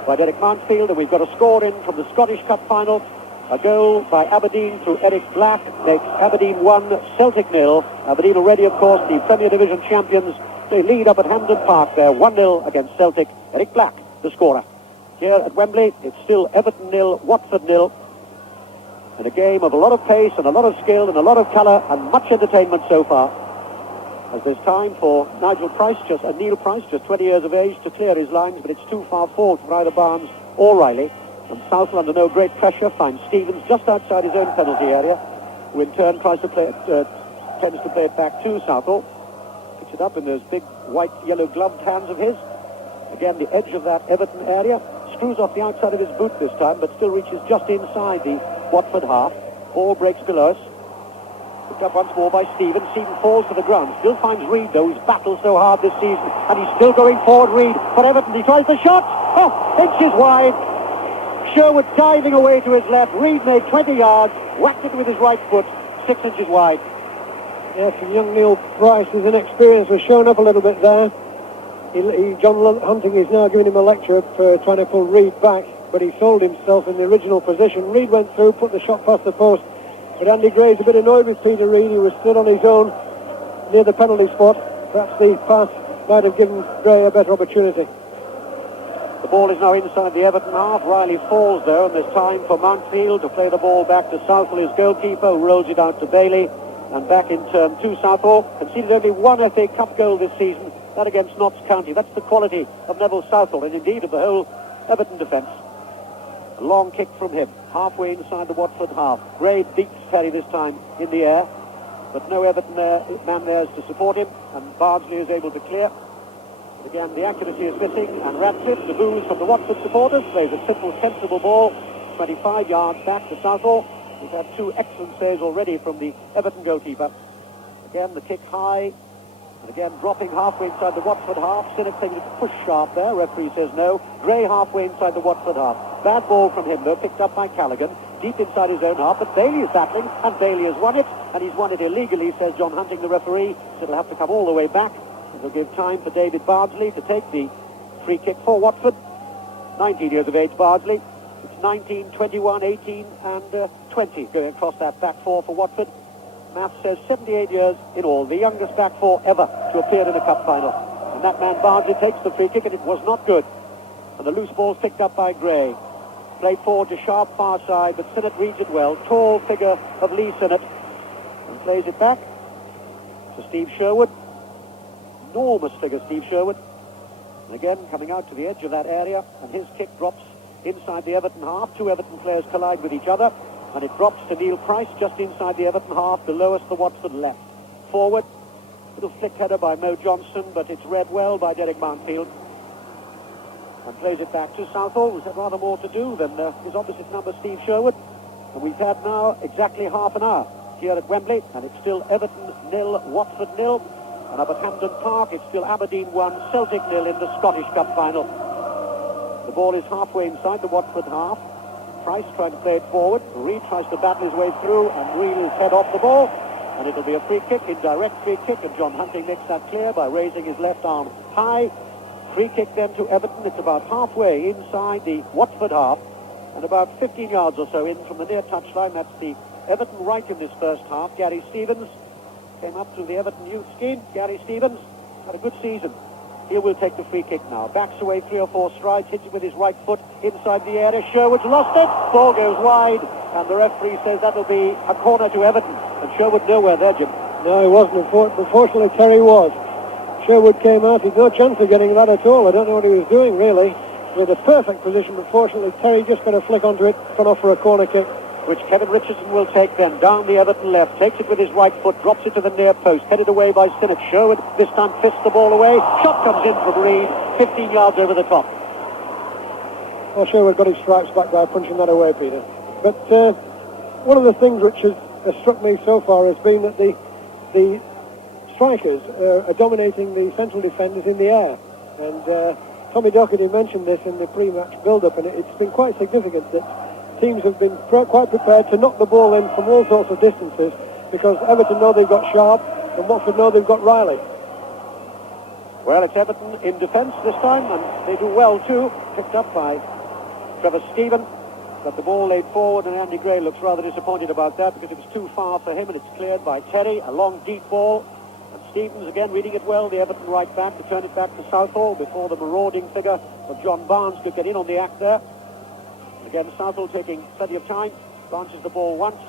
by Derek Mansfield, and we've got a score in from the Scottish Cup Final. A goal by Aberdeen through Eric Black makes Aberdeen 1, Celtic 0. Aberdeen already, of course, the Premier Division champions. They lead up at Hampden Park there, 1-0 against Celtic. Eric Black, the scorer. Here at Wembley, it's still Everton 0, Watford 0. In a game of a lot of pace and a lot of skill and a lot of colour and much entertainment so far. As there's time for Neil Price, just 20 years of age, to clear his lines, but it's too far forward for either Barnes or Riley. And Southall, under no great pressure, finds Stevens just outside his own penalty area, who in turn tends to play it back to Southall. Picks it up in those big white, yellow gloved hands of his. Again, the edge of that Everton area. Screws off the outside of his boot this time, but still reaches just inside the Watford half. Ball breaks below us. Picked up once more by Stevens. Stevens falls to the ground. Still finds Reid, though. He's battled so hard this season. And he's still going forward, Reid, for Everton. He tries the shot. Oh, inches wide. Sherwood diving away to his left. Reid made 20 yards. Whacked it with his right foot. 6 inches wide. Yes, and young Neil Price's inexperience was shown up a little bit there. John Hunting is now giving him a lecture for trying to pull Reid back, but he sold himself in the original position. Reid went through, put the shot past the post, but Andy Gray's a bit annoyed with Peter Reid. He was stood on his own near the penalty spot. Perhaps the pass might have given Gray a better opportunity. The ball is now inside the Everton half. Riley falls there, and there's time for Mansfield to play the ball back to Southall, his goalkeeper, who rolls it out to Bailey, and back in turn to Southall. Conceded only one FA Cup goal this season, that against Notts County. That's the quality of Neville Southall, and indeed of the whole Everton defence. A long kick from him, halfway inside the Watford half. Gray beats Terry this time in the air, but no Everton man there is to support him, and Bardsley is able to clear. But again, the accuracy is missing, and Radcliffe, the boos from the Watford supporters, plays a simple, sensible ball, 25 yards back to Southall. We've had 2 excellent saves already from the Everton goalkeeper. Again, the kick high, and again dropping halfway inside the Watford half. Sinnott thinking to push Sharp there. Referee says no. Gray halfway inside the Watford half. Bad ball from him, though, picked up by Callaghan, deep inside his own half, but Bailey is battling, and Bailey has won it, and he's won it illegally, says John Hunting, the referee, so it'll have to come all the way back. It'll give time for David Bardsley to take the free kick for Watford. 19 years of age, Bardsley. It's 19, 21, 18, and 20 going across that back four for Watford. Math says 78 years in all, the youngest back four ever to appear in a cup final. And that man Bardsley takes the free kick, and it was not good. And the loose ball's picked up by Gray. Played forward to Sharp, far side, but Sinnott reads it well. Tall figure of Lee Sinnott. And plays it back to Steve Sherwood. Enormous figure, Steve Sherwood. And again, coming out to the edge of that area, and his kick drops inside the Everton half. 2 Everton players collide with each other, and it drops to Neil Price just inside the Everton half, the lowest the Watford left. Forward, little flick header by Mo Johnston, but it's read well by Derek Mansfield. And plays it back to Southall, who's had rather more to do than his opposite number, Steve Sherwood. And we've had now exactly half an hour here at Wembley, and it's still Everton 0, Watford 0. And up at Hampden Park, it's still Aberdeen 1, Celtic 0 in the Scottish Cup final. The ball is halfway inside the Watford half. Price trying to play it forward. Reid tries to battle his way through and reel his head off the ball. And it'll be a free kick, indirect free kick, and John Hunting makes that clear by raising his left arm high. Free kick then to Everton. It's about halfway inside the Watford half and about 15 yards or so in from the near touchline. That's the Everton right in this first half. Gary Stevens came up to the Everton youth scheme. Gary Stevens had a good season. He will take the free kick now. Backs away 3 or 4 strides, hits it with his right foot inside the area. Sherwood's lost it. Ball goes wide, and the referee says that'll be a corner to Everton. And Sherwood nowhere there, Jim. No, he wasn't. Unfortunately, Terry was. Sherwood came out. He'd no chance of getting that at all. I don't know what he was doing, really. With a perfect position, but fortunately, Terry just got a flick onto it, gone off for a corner kick. Which Kevin Richardson will take then, down the Everton left, takes it with his right foot, drops it to the near post, headed away by Sinnott. Sherwood this time fists the ball away, shot comes in from Reid, 15 yards over the top. Well, Sherwood got his stripes back by punching that away, Peter. But one of the things which has struck me so far has been that the strikers are dominating the central defenders in the air. And Tommy Docherty mentioned this in the pre-match build-up, and it's been quite significant that teams have been quite prepared to knock the ball in from all sorts of distances, because Everton know they've got Sharp and Watford know they've got Riley. Well, it's Everton in defence this time, and they do well too. Picked up by Trevor Stephen, but the ball laid forward, and Andy Gray looks rather disappointed about that because it was too far for him, and it's cleared by Terry. A long deep ball, and Stevens again reading it well, the Everton right back, to turn it back to Southall before the marauding figure of John Barnes could get in on the act there. Again, Southall taking plenty of time, launches the ball once,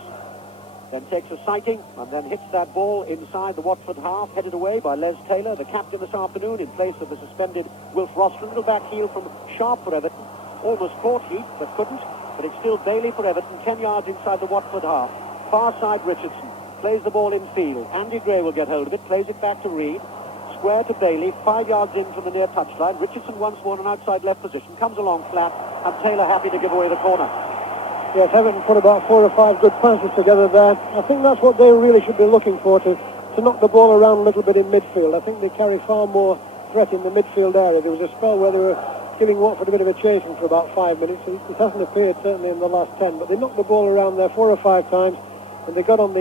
then takes a sighting, and then hits that ball inside the Watford half, headed away by Les Taylor, the captain this afternoon, in place of the suspended Wilf Rostron. Little back heel from Sharp for Everton. Almost caught Heath, but couldn't. But it's still Bailey for Everton, 10 yards inside the Watford half. Far side Richardson plays the ball in field. Andy Gray will get hold of it, plays it back to Reid. Square to Bailey, 5 yards in from the near touchline. Richardson once more in an outside left position, comes along flat, and Taylor happy to give away the corner. Yes, Everton put about 4 or 5 good passes together there. I think that's what they really should be looking for, to knock the ball around a little bit in midfield. I think they carry far more threat in the midfield area. There was a spell where they were giving Watford a bit of a chasing for about 5 minutes. It hasn't appeared certainly in the last 10, but they knocked the ball around there 4 or 5 times, and they got on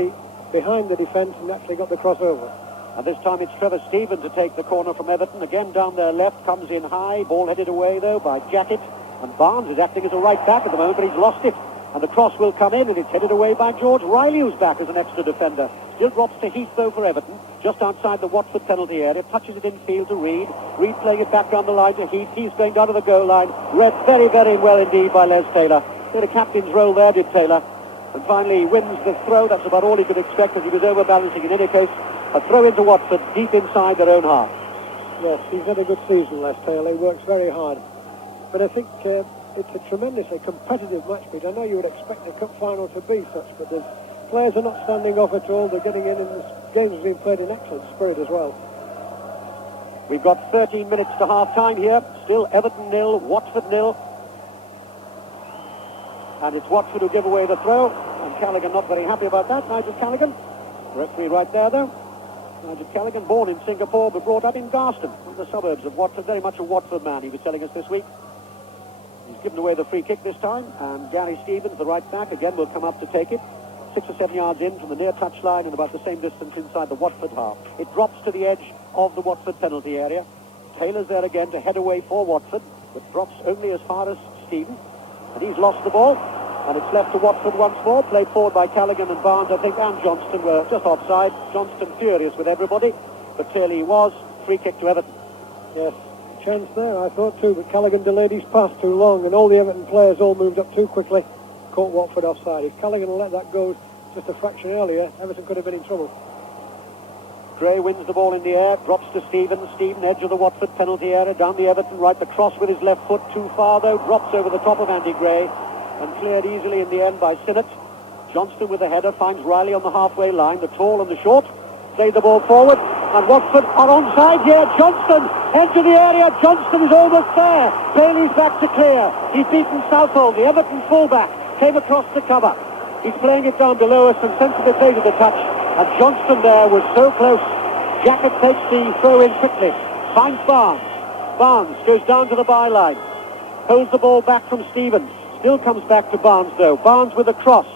behind the defence and actually got the crossover. And this time it's Trevor Stephen to take the corner from Everton. Again down their left, comes in high. Ball headed away, though, by Jacket. And Barnes is acting as a right back at the moment, but he's lost it. And the cross will come in, and it's headed away by George Riley, who's back as an extra defender. Still drops to Heath, though, for Everton, just outside the Watford penalty area. Touches it infield to Reid. Reid playing it back down the line to Heath. Heath going down to the goal line. Read very, very well indeed by Les Taylor. He had a captain's role there, did Taylor. And finally he wins the throw. That's about all he could expect, as he was overbalancing in any case. A throw into Watford, deep inside their own half. Yes, he's had a good season, Les Taylor. He works very hard. But I think it's a tremendously competitive match, Pete. I know you would expect the cup final to be such, but the players are not standing off at all. They're getting in, and this game has been played in excellent spirit as well. We've got 13 minutes to half-time here. Still Everton 0, Watford 0. And it's Watford who give away the throw. And Callaghan not very happy about that. Nigel Callaghan, referee right there, though. Nigel Callaghan, born in Singapore, but brought up in Garston, one of the suburbs of Watford. Very much a Watford man, he was telling us this week. He's given away the free kick this time, and Gary Stevens, the right back, again will come up to take it. 6 or 7 yards in from the near touchline and about the same distance inside the Watford half. It drops to the edge of the Watford penalty area. Taylor's there again to head away for Watford, but drops only as far as Stevens, and he's lost the ball. And it's left to Watford once more, played forward by Callaghan and Barnes, I think, and Johnston were just offside. Johnston furious with everybody, but clearly he was. Free kick to Everton. Yes, chance there, I thought too, but Callaghan delayed his pass too long, and all the Everton players all moved up too quickly, caught Watford offside. If Callaghan had let that go just a fraction earlier, Everton could have been in trouble. Gray wins the ball in the air, drops to Stephen. Stephen, edge of the Watford penalty area, down the Everton right, the cross with his left foot, too far though, drops over the top of Andy Gray, and cleared easily in the end by Sinnott. Johnston with the header finds Riley on the halfway line, the tall and the short. Played the ball forward, and Watford are onside here. Johnston, edge of the area. Johnston is almost there. Bailey's back to clear. He's beaten Southall, the Everton fullback. Came across the cover. He's playing it down below us, and sensitive play to the touch. And Johnston there was so close Jacket takes the throw in quickly. Finds Barnes. Barnes goes down to the byline. Holds the ball back from Stevens. Still comes back to Barnes though. Barnes with a cross.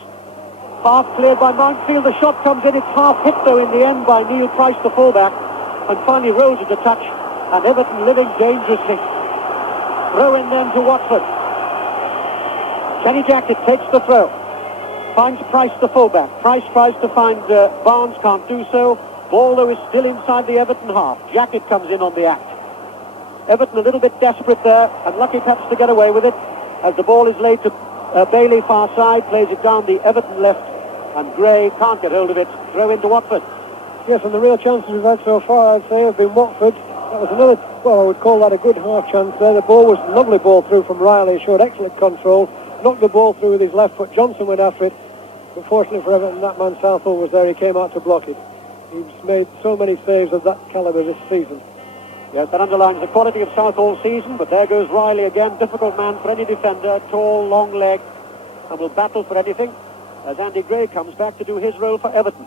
Half cleared by Mountfield. The shot comes in. It's half hit though in the end by Neil Price, the fullback. And finally Rose at the touch. And Everton living dangerously. Throw in then to Watford. Kenny Jacket takes the throw. Finds Price, the fullback. Price tries to find Barnes, can't do so. Ball though is still inside the Everton half. Jacket comes in on the act. Everton a little bit desperate there, and lucky perhaps to get away with it, as the ball is laid to Bailey far side, plays it down the Everton left, and Gray can't get hold of it. Throw into Watford. Yes, and the real chances we've had so far, I'd say, have been Watford. That was another, well, I would call that a good half chance there. The ball was a lovely ball through from Riley, showed excellent control, knocked the ball through with his left foot. Johnson went after it, but fortunately for Everton, that man Southall was there. He came out to block it. He's made so many saves of that calibre this season. Yes, that underlines the quality of Southall's season, but there goes Riley again. Difficult man for any defender, tall, long leg, and will battle for anything, as Andy Gray comes back to do his role for Everton.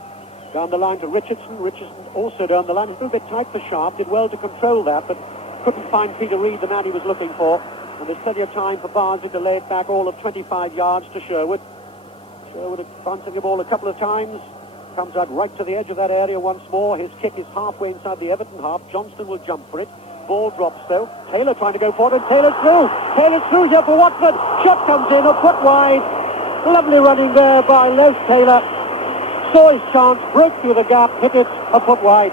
Down the line to Richardson. Richardson also down the line. He's a little bit tight for Sharp, did well to control that, but couldn't find Peter Reid, the man he was looking for. And there's plenty of time for Barnes to lay it back all of 25 yards to Sherwood. Sherwood advancing the ball a couple of times. Comes out right to the edge of that area once more. His kick is halfway inside the Everton half. Johnston will jump for it. Ball drops though. Taylor trying to go forward, and Taylor's through. Taylor's through here for Watford. Shot comes in, a foot wide. Lovely running there by Les Taylor. Saw his chance, broke through the gap, hit it a foot wide.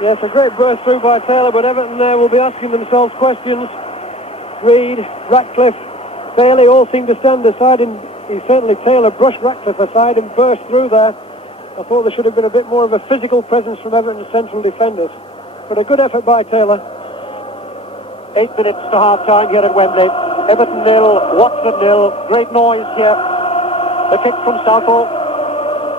Yes, a great burst through by Taylor, but Everton there will be asking themselves questions. Reid, Ratcliffe, Bailey all seem to stand aside, and certainly Taylor brushed Ratcliffe aside and burst through there. I thought there should have been a bit more of a physical presence from Everton's central defenders, but a good effort by Taylor. 8 minutes to half-time here at Wembley. Everton 0, Watford 0. Great noise here. The kick from Southall,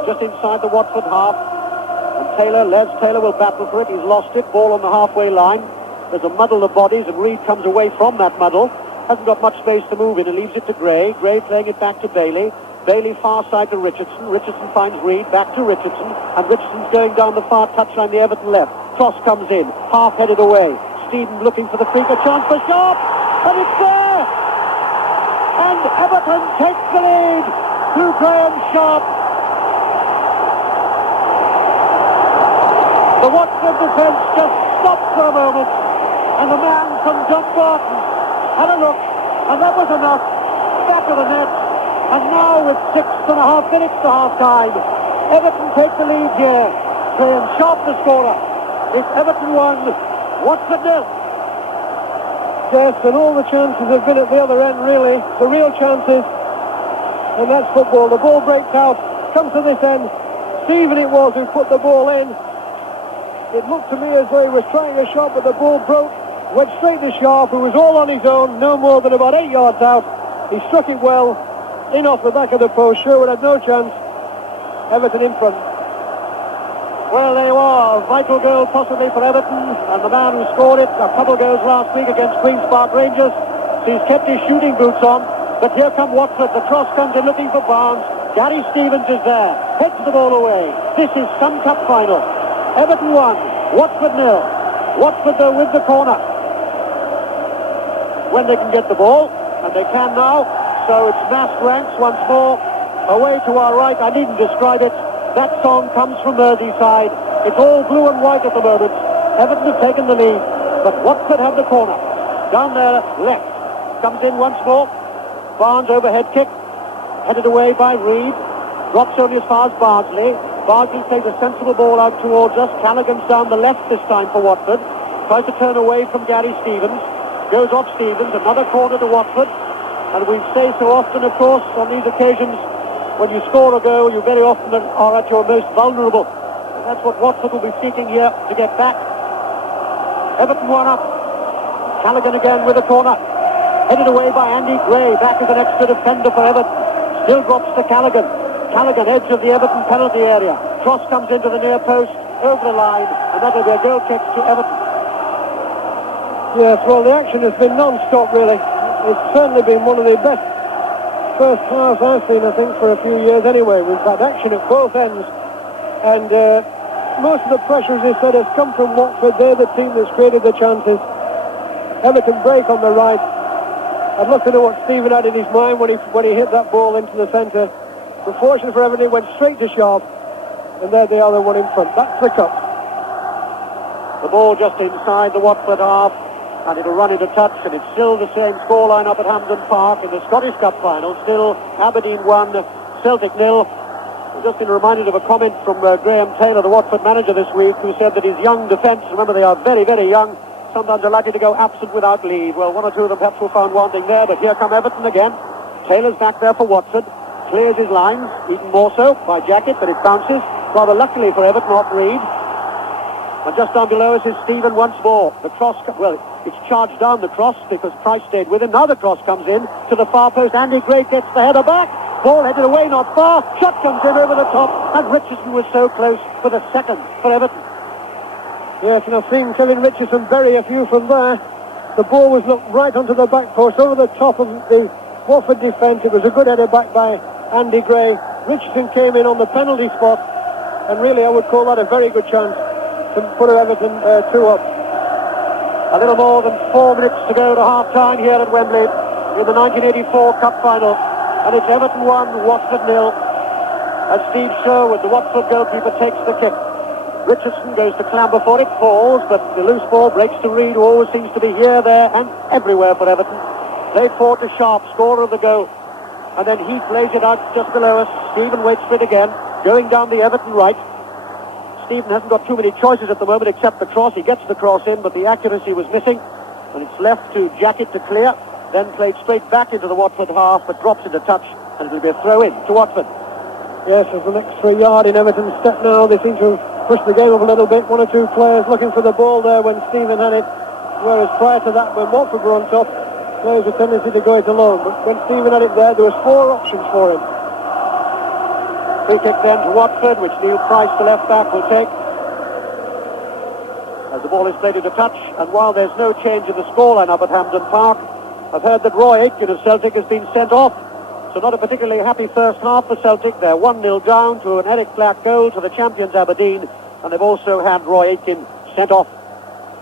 just inside the Watford half. And Taylor, Les Taylor will battle for it. He's lost it. Ball on the halfway line. There's a muddle of bodies, and Reid comes away from that muddle. Hasn't got much space to move in and leaves it to Gray. Gray playing it back to Bailey. Bailey far side to Richardson. Richardson finds Reid, back to Richardson. And Richardson's going down the far touchline, the Everton left. Toss comes in, half-headed away. Stevens looking for the freak, a chance for Sharp. And it's there! And Everton takes the lead through Graham Sharp. The Watford defence just stopped for a moment. And the man from Dumbarton had a look, and that was enough. Back of the net, and now with 6.5 minutes to half-time, Everton take the lead here. Graham Sharp, the scorer. It's Everton 1, Watford 0. Yes, and all the chances have been at the other end, really. The real chances, and that's football. The ball breaks out, comes to this end. Stephen it was who put the ball in. It looked to me as though he was trying a shot, but the ball broke. Went straight to Sharp, who was all on his own, no more than about 8 yards out. He struck it well, in off the back of the post. Sherwood had no chance. Everton in front. Well, there you are. A vital goal possibly for Everton, and the man who scored it a couple of goals last week against Queen's Park Rangers. He's kept his shooting boots on, but here come Watford. The cross comes in looking for Barnes. Gary Stevens is there. Heads the ball away. This is some cup final. Everton 1, Watford 0. Watford though with the corner. When they can get the ball, and they can now, so it's massed ranks once more. Away to our right, I needn't describe it. That song comes from Merseyside. It's all blue and white at the moment. Everton have taken the lead, but Watford have the corner. Down there, left. Comes in once more. Barnes overhead kick. Headed away by Reid. Drops only as far as Bardsley. Bardsley plays a sensible ball out towards us. Callaghan's down the left this time for Watford. Tries to turn away from Gary Stevens. Goes off Stevens. Another corner to Watford. And we say so often, of course, on these occasions, when you score a goal, you very often are at your most vulnerable. And that's what Watford will be seeking here to get back. Everton 1 up. Callaghan again with a corner. Headed away by Andy Gray. Back as an extra defender for Everton. Still drops to Callaghan. Callaghan, edge of the Everton penalty area. Cross comes into the near post, over the line, and that'll be a goal kick to Everton. Yes, well, the action has been non-stop, really. It's certainly been one of the best first halves I've seen, I think, for a few years anyway. We've had action at both ends, and most of the pressure, as I said, has come from Watford. They're the team that's created the chances. Everton break on the right. I'd love to know what Stephen had in his mind when he hit that ball into the centre. Unfortunately for Everton, it went straight to Sharp, and there they are, the one in front. That's the cup. The ball just inside the Watford half, and it'll run into touch, and it's still the same scoreline up at Hampden Park in the Scottish Cup final. Still Aberdeen 1, Celtic 0. I've just been reminded of a comment from Graham Taylor, the Watford manager this week, who said that his young defence, remember they are very, very young, sometimes are likely to go absent without leave. Well, one or two of them perhaps were found wanting there, but here come Everton again. Taylor's back there for Watford, clears his lines, even more so by Jacket, but it bounces, rather luckily for Everton, off Reed. And just down below us is Stephen once more. The cross, well, it's charged down the cross because Price stayed with him. Now the cross comes in to the far post. Andy Gray gets the header back. Ball headed away, not far. Shot comes in over the top. And Richardson was so close for the second for Everton. Yes, and I've seen Kevin Richardson bury a few from there. The ball was looked right onto the back post, over the top of the Watford defence. It was a good header back by Andy Gray. Richardson came in on the penalty spot, and really I would call that a very good chance to put Everton 2 up. A little more than 4 minutes to go to half-time here at Wembley in the 1984 Cup Final. And it's Everton 1, Watford 0. As Steve Sherwood, the Watford goalkeeper, takes the kick. Richardson goes to clamber for it, falls, but the loose ball breaks to Reed, who always seems to be here, there, and everywhere for Everton. Played forward to Sharp, scorer of the goal. And then Heath lays it out just below us. Stephen waits for it again, going down the Everton right. Stephen hasn't got too many choices at the moment except the cross. He gets the cross in, but the accuracy was missing. And it's left to Jacket to clear. Then played straight back into the Watford half, but drops into touch, and it'll be a throw-in to Watford. Yes, there's an extra yard in Everton's step now. They seem to have pushed the game up a little bit. One or two players looking for the ball there when Stephen had it. Whereas prior to that, when Watford were on top, players had a tendency to go it alone. But when Stephen had it there was 4 options for him. Free kick then to Watford, which Neil Price, the left back, will take. As the ball is played into touch, and while there's no change in the scoreline up at Hampden Park, I've heard that Roy Aitken of Celtic has been sent off. So not a particularly happy first half for Celtic. They're 1-0 down to an Eric Black goal to the champions Aberdeen, and they've also had Roy Aitken sent off.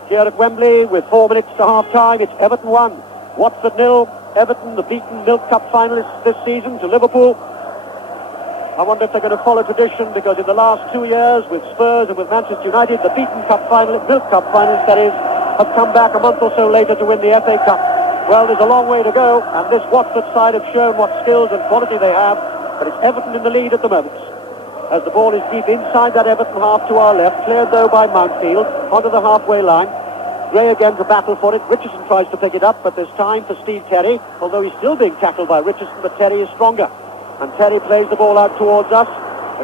Here at Wembley, with 4 minutes to half-time, it's Everton 1, Watford 0. Everton, the beaten Milk Cup finalists this season, to Liverpool. I wonder if they're going to follow tradition, because in the last 2 years, with Spurs and with Manchester United, the beaten Cup finalists, Milk Cup finalists, that is, have come back a month or so later to win the FA Cup. Well, there's a long way to go, and this Watford side have shown what skills and quality they have, but it's Everton in the lead at the moment. As the ball is deep inside that Everton half to our left, cleared though by Mountfield, onto the halfway line. Gray again to battle for it. Richardson tries to pick it up, but there's time for Steve Terry, although he's still being tackled by Richardson, but Terry is stronger. And Terry plays the ball out towards us.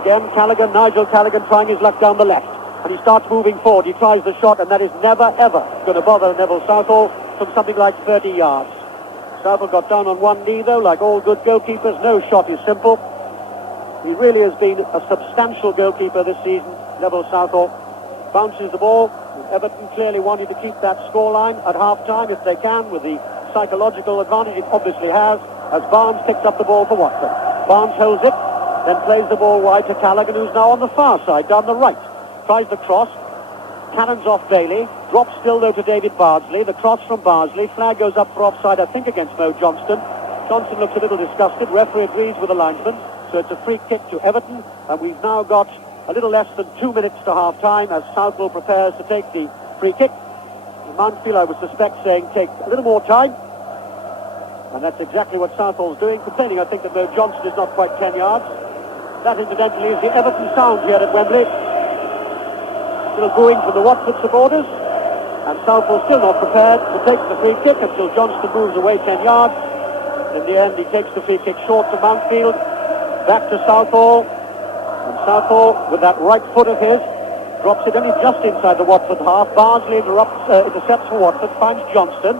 Again, Callaghan, Nigel Callaghan, trying his luck down the left. And he starts moving forward. He tries the shot, and that is never, ever going to bother Neville Southall from something like 30 yards. Southall got down on one knee, though, like all good goalkeepers. No shot is simple. He really has been a substantial goalkeeper this season, Neville Southall. Bounces the ball. Everton clearly wanting to keep that scoreline at half-time if they can, with the psychological advantage it obviously has, as Barnes picks up the ball for Watford. Barnes holds it, then plays the ball wide to Callaghan, who's now on the far side, down the right. Tries the cross, cannons off Bailey, drops still though to David Bardsley. The cross from Bardsley, flag goes up for offside, I think against Mo Johnston. Johnston looks a little disgusted, referee agrees with the linesman, so it's a free kick to Everton, and we've now got a little less than 2 minutes to half-time as Southall prepares to take the free kick. Mountfield, I would suspect, saying take a little more time. And that's exactly what Southall's doing, complaining, I think, that Mo Johnston is not quite 10 yards. That, incidentally, is the Everton sound here at Wembley. Still booing from the Watford supporters. And Southall still not prepared to take the free kick until Johnston moves away 10 yards. In the end, he takes the free kick short to Mountfield. Back to Southall. And Southall, with that right foot of his, drops it only just inside the Watford half. Bardsley intercepts for Watford, finds Johnston.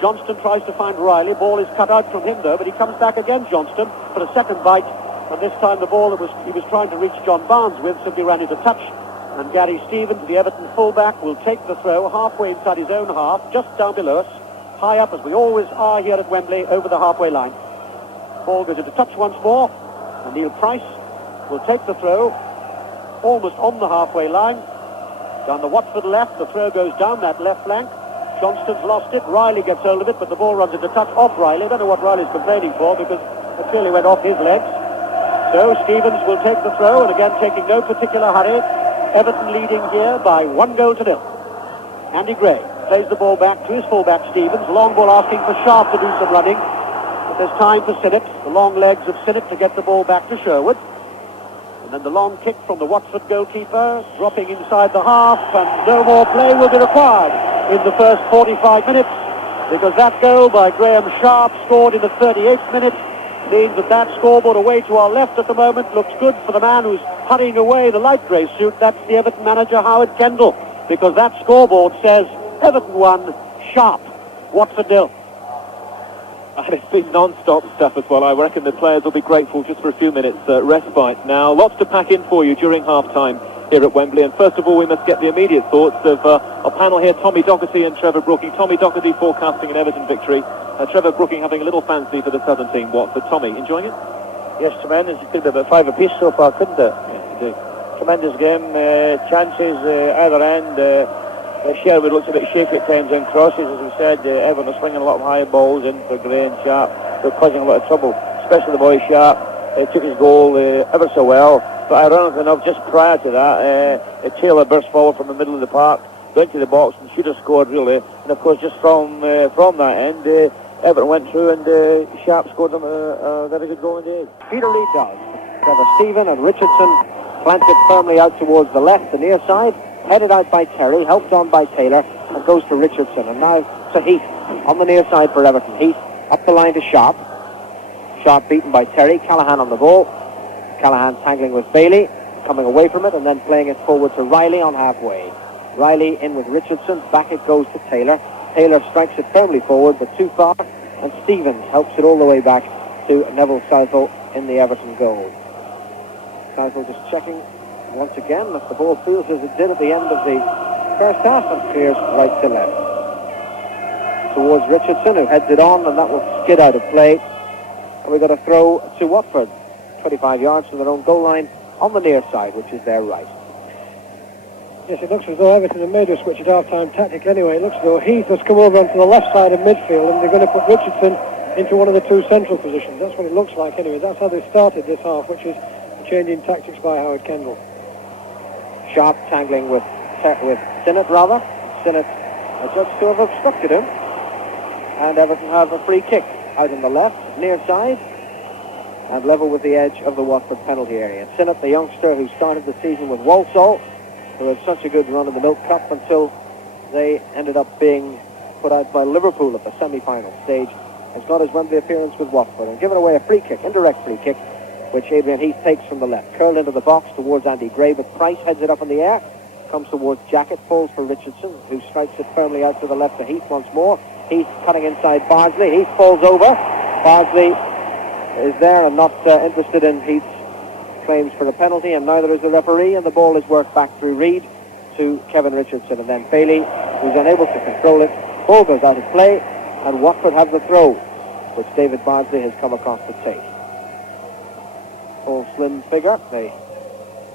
Johnston tries to find Riley. Ball is cut out from him, though, but he comes back again, Johnston, for a second bite. And this time the ball that he was trying to reach John Barnes with simply ran into touch. And Gary Stevens, the Everton fullback, will take the throw halfway inside his own half, just down below us, high up as we always are here at Wembley, over the halfway line. Ball goes into touch once more, and Neil Price will take the throw. almost on the halfway line. Down the Watford left, the throw goes down that left flank. Johnston's lost it, Riley gets hold of it, but the ball runs into touch off Riley. I don't know what Riley's complaining for, because it clearly went off his legs. So Stevens will take the throw, and again taking no particular hurry. Everton leading here by 1-0. Andy Gray plays the ball back to his fullback Stevens. Long ball asking for Sharp to do some running. But there's time for Sinnott. The long legs of Sinnott to get the ball back to Sherwood. And then the long kick from the Watford goalkeeper, dropping inside the half, and no more play will be required in the first 45 minutes, because that goal by Graham Sharp, scored in the 38th minute, means that scoreboard away to our left at the moment looks good for the man who's hurrying away, the light grey suit. That's the Everton manager, Howard Kendall, because that scoreboard says Everton 1, Sharp, Watford 0. And it's been non-stop stuff as well. I reckon the players will be grateful just for a few minutes respite. Now, lots to pack in for you during half-time here at Wembley. And first of all, we must get the immediate thoughts of our panel here, Tommy Docherty and Trevor Brooking. Tommy Docherty forecasting an Everton victory. Trevor Brooking having a little fancy for the southern team. Watford. Tommy, enjoying it? Yes, tremendous. It could be about 5 apiece so far, couldn't it? Yes, indeed. Tremendous game. Chances either end. Sherwood looks a bit shaky at times on crosses, as we said. Everton are swinging a lot of high balls in for Gray and Sharp. They're causing a lot of trouble, especially the boy Sharp. Took his goal ever so well. But ironically enough, just prior to that, Taylor burst forward from the middle of the park, went to the box and should have scored really. And of course, just from that end, Everton went through and Sharp scored them a very good goal indeed. Peter Lee does. Trevor Stephen and Richardson planted firmly out towards the left, the near side. Headed out by Terry, helped on by Taylor, and goes to Richardson. And now to Heath on the near side for Everton. Heath up the line to Sharp. Sharp beaten by Terry. Callaghan on the ball. Callaghan tangling with Bailey, coming away from it, and then playing it forward to Riley on halfway. Riley in with Richardson. Back it goes to Taylor. Taylor strikes it firmly forward, but too far. And Stevens helps it all the way back to Neville Southall in the Everton goal. Southall just checking once again that the ball feels as it did at the end of the first half and clears right to left. Towards Richardson, who heads it on, and that will skid out of play. And we've got a throw to Watford, 25 yards from their own goal line on the near side, which is their right. Yes, it looks as though Everton have made a switch at half-time tactic anyway. It looks as though Heath has come over onto the left side of midfield, and they're going to put Richardson into one of the two central positions. That's what it looks like anyway. That's how they started this half, which is a change in tactics by Howard Kendall. Sharp tangling with Sinnott, rather. Sinnott judged to have obstructed him. And Everton have a free kick out on the left, near side, and level with the edge of the Watford penalty area. Sinnott, the youngster who started the season with Walsall, who had such a good run in the Milk Cup until they ended up being put out by Liverpool at the semi-final stage, has got his Wembley appearance with Watford and given away a free kick, indirect free kick, which Adrian Heath takes from the left. Curled into the box towards Andy Gray, but Price heads it up in the air, comes towards Jackett, falls for Richardson, who strikes it firmly out to the left to Heath once more. Heath cutting inside Bardsley. Heath falls over. Bardsley is there and not interested in Heath's claims for a penalty, and neither is the referee, and the ball is worked back through Reid to Kevin Richardson, and then Bailey, who's unable to control it. Ball goes out of play, and Watford have the throw, which David Bardsley has come across to take. Tall, slim figure, the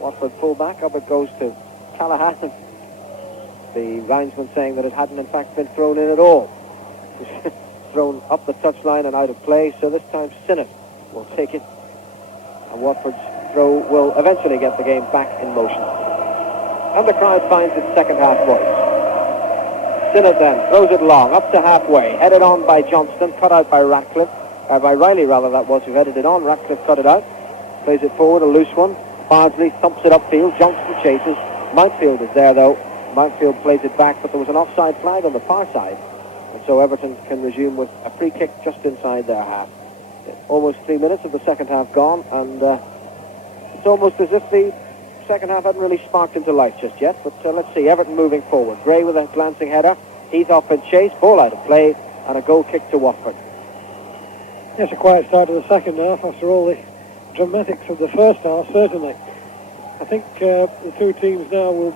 Watford fullback. Up it goes to Callaghan. The linesman saying that it hadn't in fact been thrown in at all. Thrown up the touchline and out of play, so this time Sinnott will take it, and Watford's throw will eventually get the game back in motion. And the crowd finds its second half voice. Sinnott then throws it long, up to halfway, headed on by Johnston, cut out by Ratcliffe, or by Riley rather, that was, who headed it on. Ratcliffe cut it out, plays it forward, a loose one. Bardsley thumps it upfield, Johnston chases. Mountfield is there though. Mountfield plays it back, but there was an offside flag on the far side, and so Everton can resume with a free kick just inside their half. Almost 3 minutes of the second half gone, and it's almost as if the second half hadn't really sparked into life just yet, but let's see. Everton moving forward. Gray with a glancing header. Heath off in chase, ball out of play, and a goal kick to Watford. Yes, a quiet start to the second half after all the dramatics of the first half, certainly. I think the two teams now will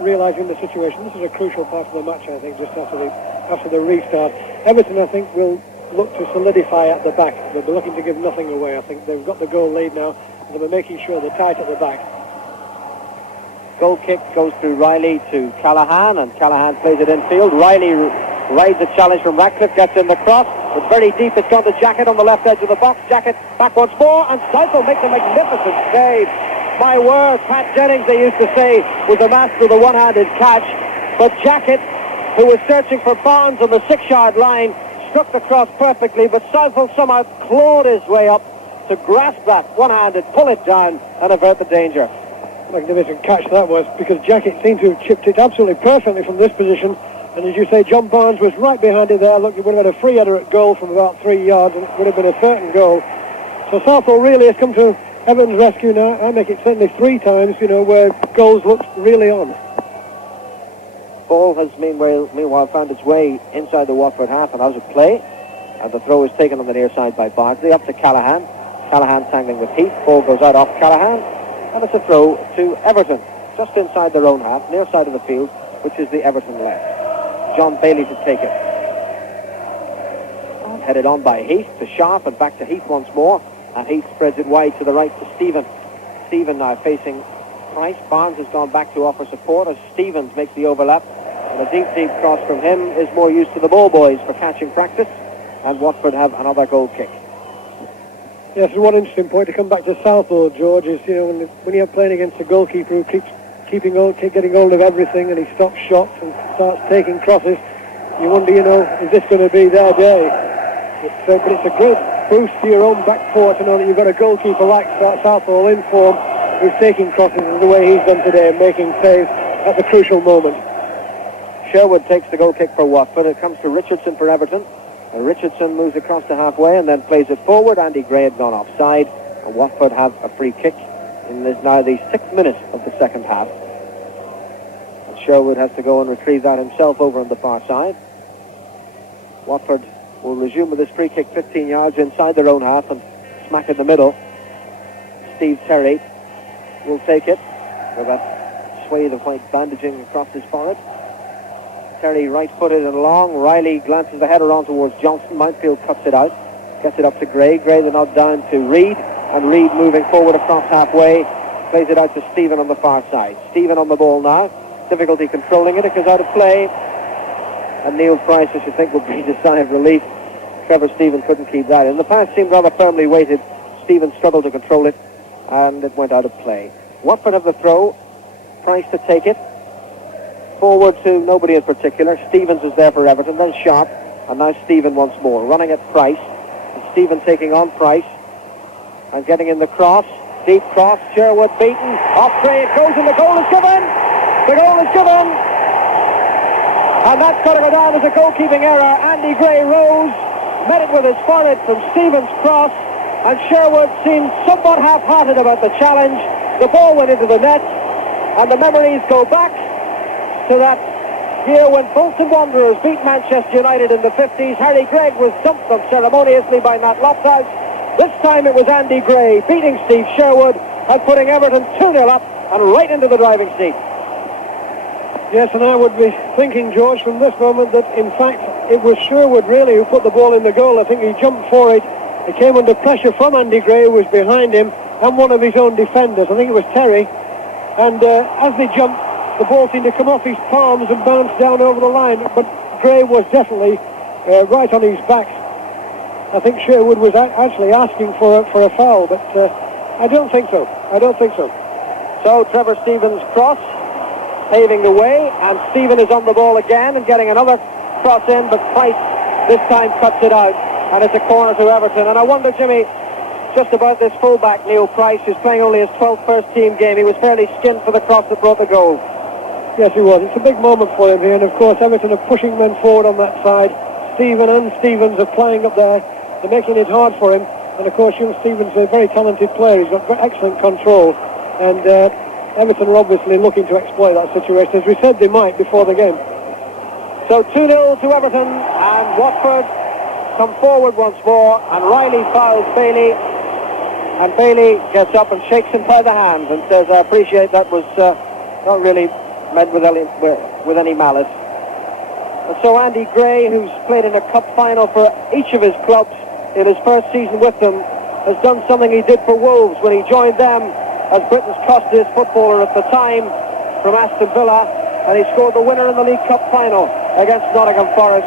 realising the situation. This is a crucial part of the match, I think, just after the restart. Everton, I think, will look to solidify at the back. They'll be looking to give nothing away. I think they've got the goal lead now, and they'll be making sure they're tight at the back. Goal kick goes through Riley to Callahan, and Callahan plays it infield. Riley rides a challenge from Ratcliffe, gets in the cross. It's very deep. It's gone to Jackett on the left edge of the box. Jackett back once more, and Southall makes a magnificent save. My word, Pat Jennings, they used to say, was a master of the one-handed catch. But Jackett, who was searching for Barnes on the 6-yard line, struck the cross perfectly, but Southall somehow clawed his way up to grasp that one-handed, pull it down, and avert the danger. Magnificent catch that was, because Jackett seemed to have chipped it absolutely perfectly from this position. And as you say, John Barnes was right behind it there. Look, it would have had a free header at goal from about 3 yards, and it would have been a certain goal. So Southall really has come to Everton's rescue now. I make it certainly 3 times, where goals looked really on. Ball has meanwhile found its way inside the Watford half and out of play. And the throw is taken on the near side by Bardsley. Up to Callahan. Callahan tangling with Heath. Ball goes out off Callahan. And it's a throw to Everton. Just inside their own half, near side of the field, which is the Everton left. John Bailey to take it. Headed on by Heath to Sharp and back to Heath once more. And Heath spreads it wide to the right to Stephen. Stephen now facing Price. Barnes has gone back to offer support as Stevens makes the overlap. And a deep cross from him is more use to the ball boys for catching practice. And Watford have another goal kick. Yes, one interesting point to come back to Southall, George, is when you're playing against a goalkeeper who keeps getting hold of everything, and he stops shots and starts taking crosses, you wonder, is this going to be their day? But it's a great boost to your own back four to know that you've got a goalkeeper like Southall in form who's taking crosses the way he's done today and making saves at the crucial moment. Sherwood takes the goal kick for Watford. It comes to Richardson for Everton. And Richardson moves across to halfway and then plays it forward. Andy Gray had gone offside, and Watford have a free kick in now the 6th minute of the second half. And Sherwood has to go and retrieve that himself over on the far side. Watford will resume with this free kick 15 yards inside their own half and smack in the middle. Steve Terry will take it with that swathe of white bandaging across his forehead. Terry right-footed and long. Riley glances the header on towards Johnson. Mountfield cuts it out. Gets it up to Gray. Gray the nod down to Reid. And Reid moving forward across halfway. Plays it out to Stephen on the far side. Stephen on the ball now. Difficulty controlling it. It goes out of play. And Neil Price, I should think, would breathe a sigh of relief. Trevor Stephen couldn't keep that in. The pass seemed rather firmly weighted. Stephen struggled to control it. And it went out of play. Watford have the throw. Price to take it. Forward to nobody in particular. Stevens is there for Everton, then Sharp, and now Stephen once more, running at Price. And Stephen taking on Price, and getting in the cross. Deep cross, Sherwood beaten. Off Gray, it goes, and the goal is given! The goal is given! And that's got to go down as a goalkeeping error. Andy Gray rose, met it with his forehead from Stevens' cross, and Sherwood seemed somewhat half-hearted about the challenge. The ball went into the net, and the memories go back to that year when Bolton Wanderers beat Manchester United in the 50s. Harry Gregg was dumped unceremoniously by Nat Loftus. This time it was Andy Gray beating Steve Sherwood and putting Everton 2-0 up and right into the driving seat. Yes, and I would be thinking, George, from this moment that in fact it was Sherwood really who put the ball in the goal. I think he jumped for it. It came under pressure from Andy Gray, who was behind him, and one of his own defenders. I think it was Terry. And as they jumped, the ball seemed to come off his palms and bounce down over the line, but Gray was definitely right on his back. I think Sherwood was actually asking for a foul, but I don't think so. So Trevor Stevens' cross, paving the way, and Stephen is on the ball again and getting another cross in, but Price this time cuts it out, and it's a corner to Everton. And I wonder, Jimmy, just about this fullback, Neil Price, who's playing only his 12th first-team game. He was fairly skinned for the cross that brought the goal. Yes, he was. It's a big moment for him here, and of course Everton are pushing men forward on that side. Stephen and Stevens are playing up there. They're making it hard for him, and of course young Stevens is a very talented player. He's got excellent control, and Everton are obviously looking to exploit that situation, as we said they might before the game. So 2-0 to Everton, and Watford come forward once more, and Riley fouls Bailey, and Bailey gets up and shakes him by the hand and says, I appreciate that was not really meant with any malice. And so Andy Gray, who's played in a cup final for each of his clubs in his first season with them, has done something he did for Wolves when he joined them as Britain's costliest footballer at the time. from Aston Villa, and he scored the winner in the League Cup final against Nottingham Forest.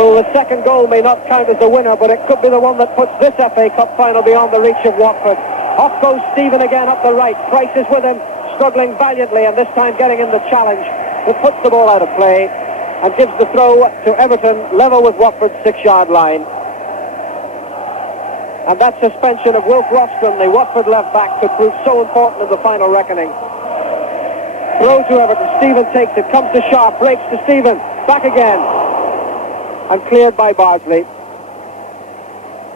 Well, the second goal may not count as the winner, but it could be the one that puts this FA Cup final beyond the reach of Watford. Off goes Stephen again up the right. Price is with him, struggling valiantly, and this time getting him the challenge. It puts the ball out of play and gives the throw to Everton, level with Watford's 6-yard line. And that suspension of Wilf Rostron, the Watford left-back, could prove so important in the final reckoning. Throw to Everton. Stephen takes it, comes to Sharp, breaks to Stephen, back again. And cleared by Bardsley.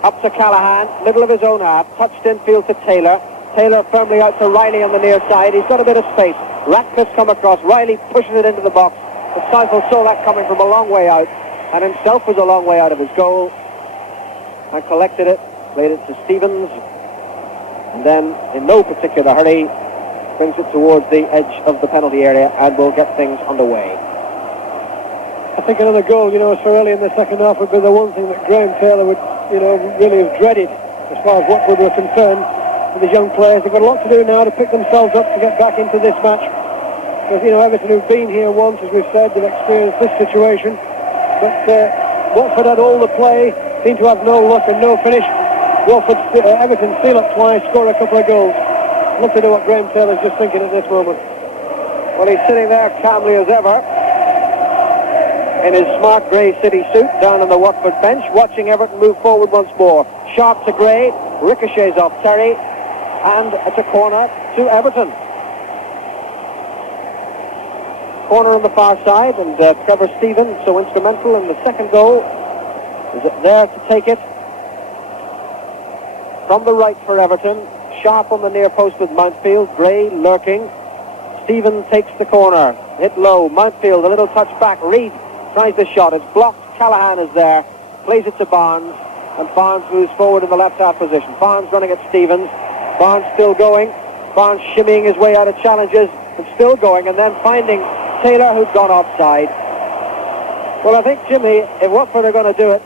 Up to Callahan, middle of his own half, touched infield to Taylor. Taylor firmly out to Riley on the near side. He's got a bit of space. Ratcliffe's come across. Riley pushes it into the box. But Seifel saw that coming from a long way out, and himself was a long way out of his goal, and collected it, played it to Stevens, and then, in no particular hurry, brings it towards the edge of the penalty area and will get things underway. I think another goal, so early in the second half would be the one thing that Graham Taylor would, really have dreaded as far as Watford were concerned with his young players. They've got a lot to do now to pick themselves up to get back into this match. Because, Everton have been here once, as we've said, they've experienced this situation. But Watford had all the play, seemed to have no luck and no finish. Everton seal up twice, score a couple of goals. Look to know what Graham Taylor's just thinking at this moment. Well, he's sitting there calmly as ever, in his smart grey city suit, down on the Watford bench, watching Everton move forward once more. Sharp to Gray, ricochets off Terry, and it's a corner to Everton. Corner on the far side, and Trevor Stevens, so instrumental in the second goal, is there to take it. From the right for Everton, Sharp on the near post with Mountfield, Gray lurking. Stephen takes the corner, hit low, Mountfield, a little touch back, Reid tries the shot, it's blocked, Callahan is there, plays it to Barnes, and Barnes moves forward in the left half position. Barnes running at Stevens, Barnes still going, Barnes shimmying his way out of challenges, and still going, and then finding Taylor, who'd gone offside. Well, I think, Jimmy, if Watford are going to do it,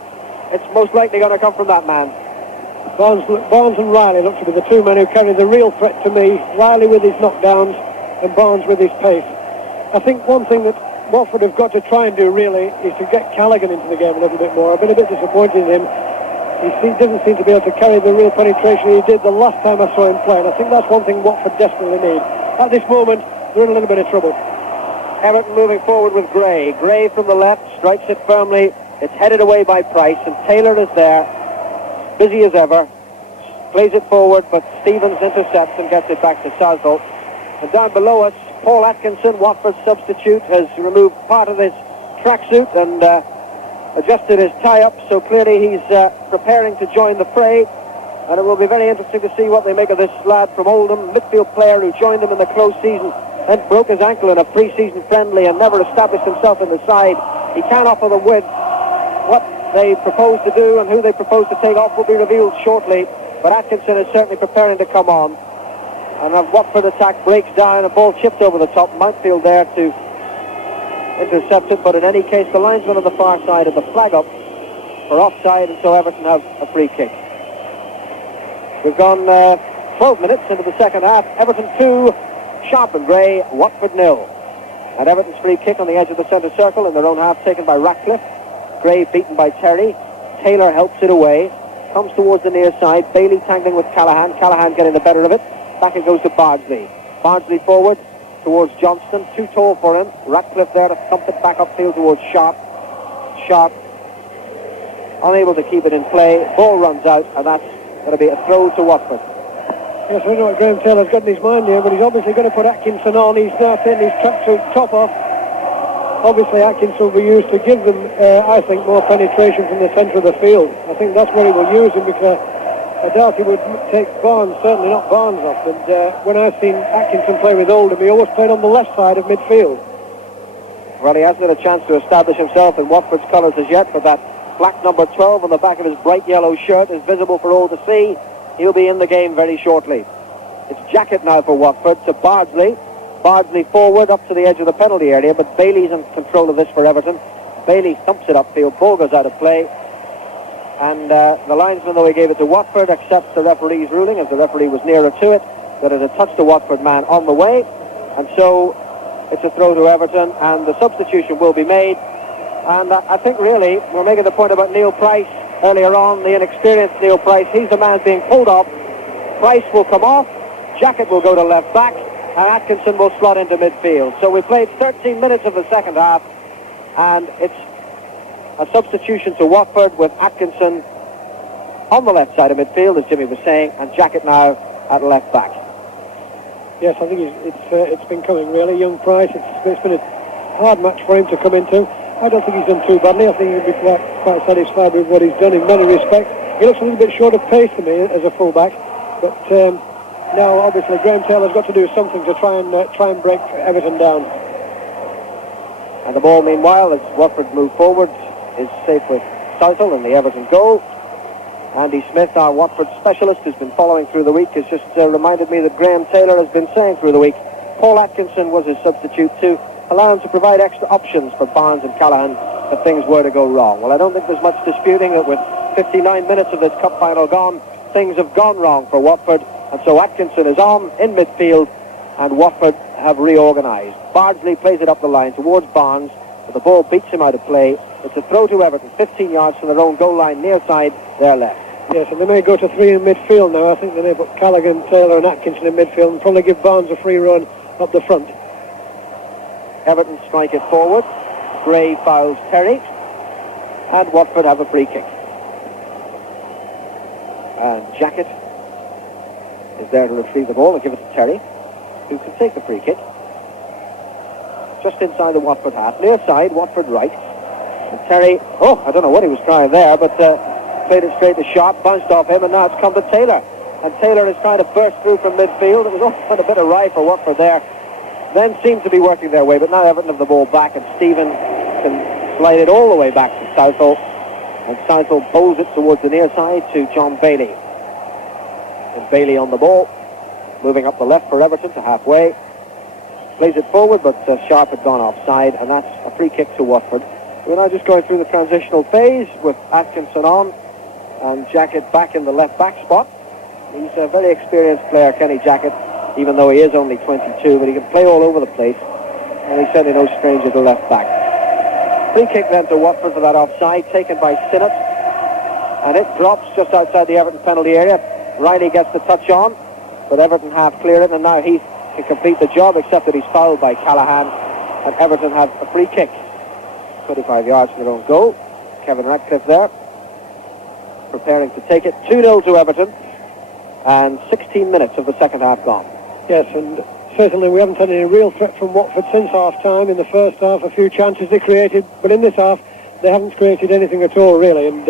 it's most likely going to come from that man. Barnes and Riley look to be the two men who carry the real threat to me. Riley with his knockdowns and Barnes with his pace. I think one thing that Watford have got to try and do really is to get Callaghan into the game a little bit more. I've been a bit disappointed in him. He doesn't seem to be able to carry the real penetration he did the last time I saw him play, and I think that's one thing Watford desperately need. At this moment, they're in a little bit of trouble. Everton moving forward with Gray. Gray from the left, strikes it firmly. It's headed away by Price, and Taylor is there, busy as ever. Plays it forward, but Stevens intercepts and gets it back to Southall. And down below us, Paul Atkinson, Watford's substitute, has removed part of his tracksuit and adjusted his tie-up, so clearly he's preparing to join the fray. And it will be very interesting to see what they make of this lad from Oldham, midfield player who joined them in the close season and broke his ankle in a pre-season friendly and never established himself in the side. He can offer them width. What they propose to do and who they propose to take off will be revealed shortly, but Atkinson is certainly preparing to come on. And a Watford attack breaks down, a ball chipped over the top, Mountfield there to intercept it, but in any case the linesman on the far side of the flag up for offside, and so Everton have a free kick. We've gone 12 minutes into the second half. Everton 2, Sharp and Gray, Watford 0. And Everton's free kick on the edge of the centre circle in their own half, taken by Ratcliffe. Gray beaten by Terry. Taylor helps it away, comes towards the near side. Bailey tangling with Callahan. Callahan getting the better of it. Back it goes to Bardsley. Bardsley forward towards Johnston. Too tall for him. Ratcliffe there to thump it back upfield towards Sharp. Sharp unable to keep it in play. Ball runs out, and that's going to be a throw to Watford. Yes, I don't know what Graham Taylor's got in his mind here, but he's obviously going to put Atkinson on. He's now taking his tracksuit top off. Obviously, Atkinson will be used to give them, I think, more penetration from the centre of the field. I think that's where he will use him, because I doubt he would take Barnes, certainly not Barnes off. And when I've seen Atkinson play with Oldham, he always played on the left side of midfield. Well, he hasn't had a chance to establish himself in Watford's colours as yet, but that black number 12 on the back of his bright yellow shirt is visible for all to see. He'll be in the game very shortly. It's Jacket now for Watford to Bardsley. Bardsley forward up to the edge of the penalty area, but Bailey's in control of this for Everton. Bailey thumps it upfield. Ball goes out of play. And the linesman, though he gave it to Watford, accepts the referee's ruling, as the referee was nearer to it, that it had touched the Watford man on the way. And so It's a throw to Everton, and the substitution will be made. And I think really we're making the point about Neil Price earlier on, the inexperienced Neil Price. He's the man being pulled off. Price will come off, Jackett will go to left back, and Atkinson will slot into midfield. So we played 13 minutes of the second half, and it's a substitution to Watford with Atkinson on the left side of midfield, as Jimmy was saying, and Jackett now at left back. Yes, I think it's been coming really. Young Price, it's been a hard match for him to come into. I don't think he's done too badly. I think he'll be quite satisfied with what he's done in many respects. He looks a little bit short of pace to me as a fullback, but now obviously Graham Taylor's got to do something to try and break Everton down. And the ball, meanwhile, as Watford move forward, is safe with Southall in the Everton goal. Andy Smith, our Watford specialist, who's been following through the week, has just reminded me that Graham Taylor has been saying through the week Paul Atkinson was his substitute to allow him to provide extra options for Barnes and Callaghan if things were to go wrong. Well, I don't think there's much disputing that with 59 minutes of this cup final gone, things have gone wrong for Watford, and so Atkinson is on in midfield, and Watford have reorganised. Bardsley plays it up the line towards Barnes, but the ball beats him out of play. It's a throw to Everton, 15 yards from their own goal line, near side, their left. Yes, and they may go to three in midfield now. I think they may put Callaghan, Taylor and Atkinson in midfield and probably give Barnes a free run up the front. Everton strike it forward. Gray fouls Terry, and Watford have a free kick. And Jackett is there to retrieve the ball and give it to Terry, who can take the free kick. Just inside the Watford half, near side, Watford right. And Terry, I don't know what he was trying there, but played it straight to Sharp, bounced off him, and now it's come to Taylor. And Taylor is trying to burst through from midfield. It was all a bit awry for Watford there. Then seemed to be working their way, but now Everton have the ball back, and Stephen can slide it all the way back to Southall. And Southall bowls it towards the near side to John Bailey. And Bailey on the ball, moving up the left for Everton to halfway. Plays it forward, but Sharp had gone offside, and that's a free kick to Watford. We're now just going through the transitional phase with Atkinson on and Jackett back in the left back spot. He's a very experienced player, Kenny Jackett, even though he is only 22, but he can play all over the place, and he's certainly no stranger to left back. Free kick then to Watford for that offside, taken by Sinnott, and it drops just outside the Everton penalty area. Riley gets the touch on, but Everton half clear it, and now Heath can complete the job, except that he's fouled by Callaghan, and Everton have a free kick. 25 yards from their own goal. Kevin Ratcliffe there, preparing to take it. 2-0 to Everton, and 16 minutes of the second half gone. Yes, and certainly we haven't had any real threat from Watford since half-time. In the first half, a few chances they created, but in this half, they haven't created anything at all, really, and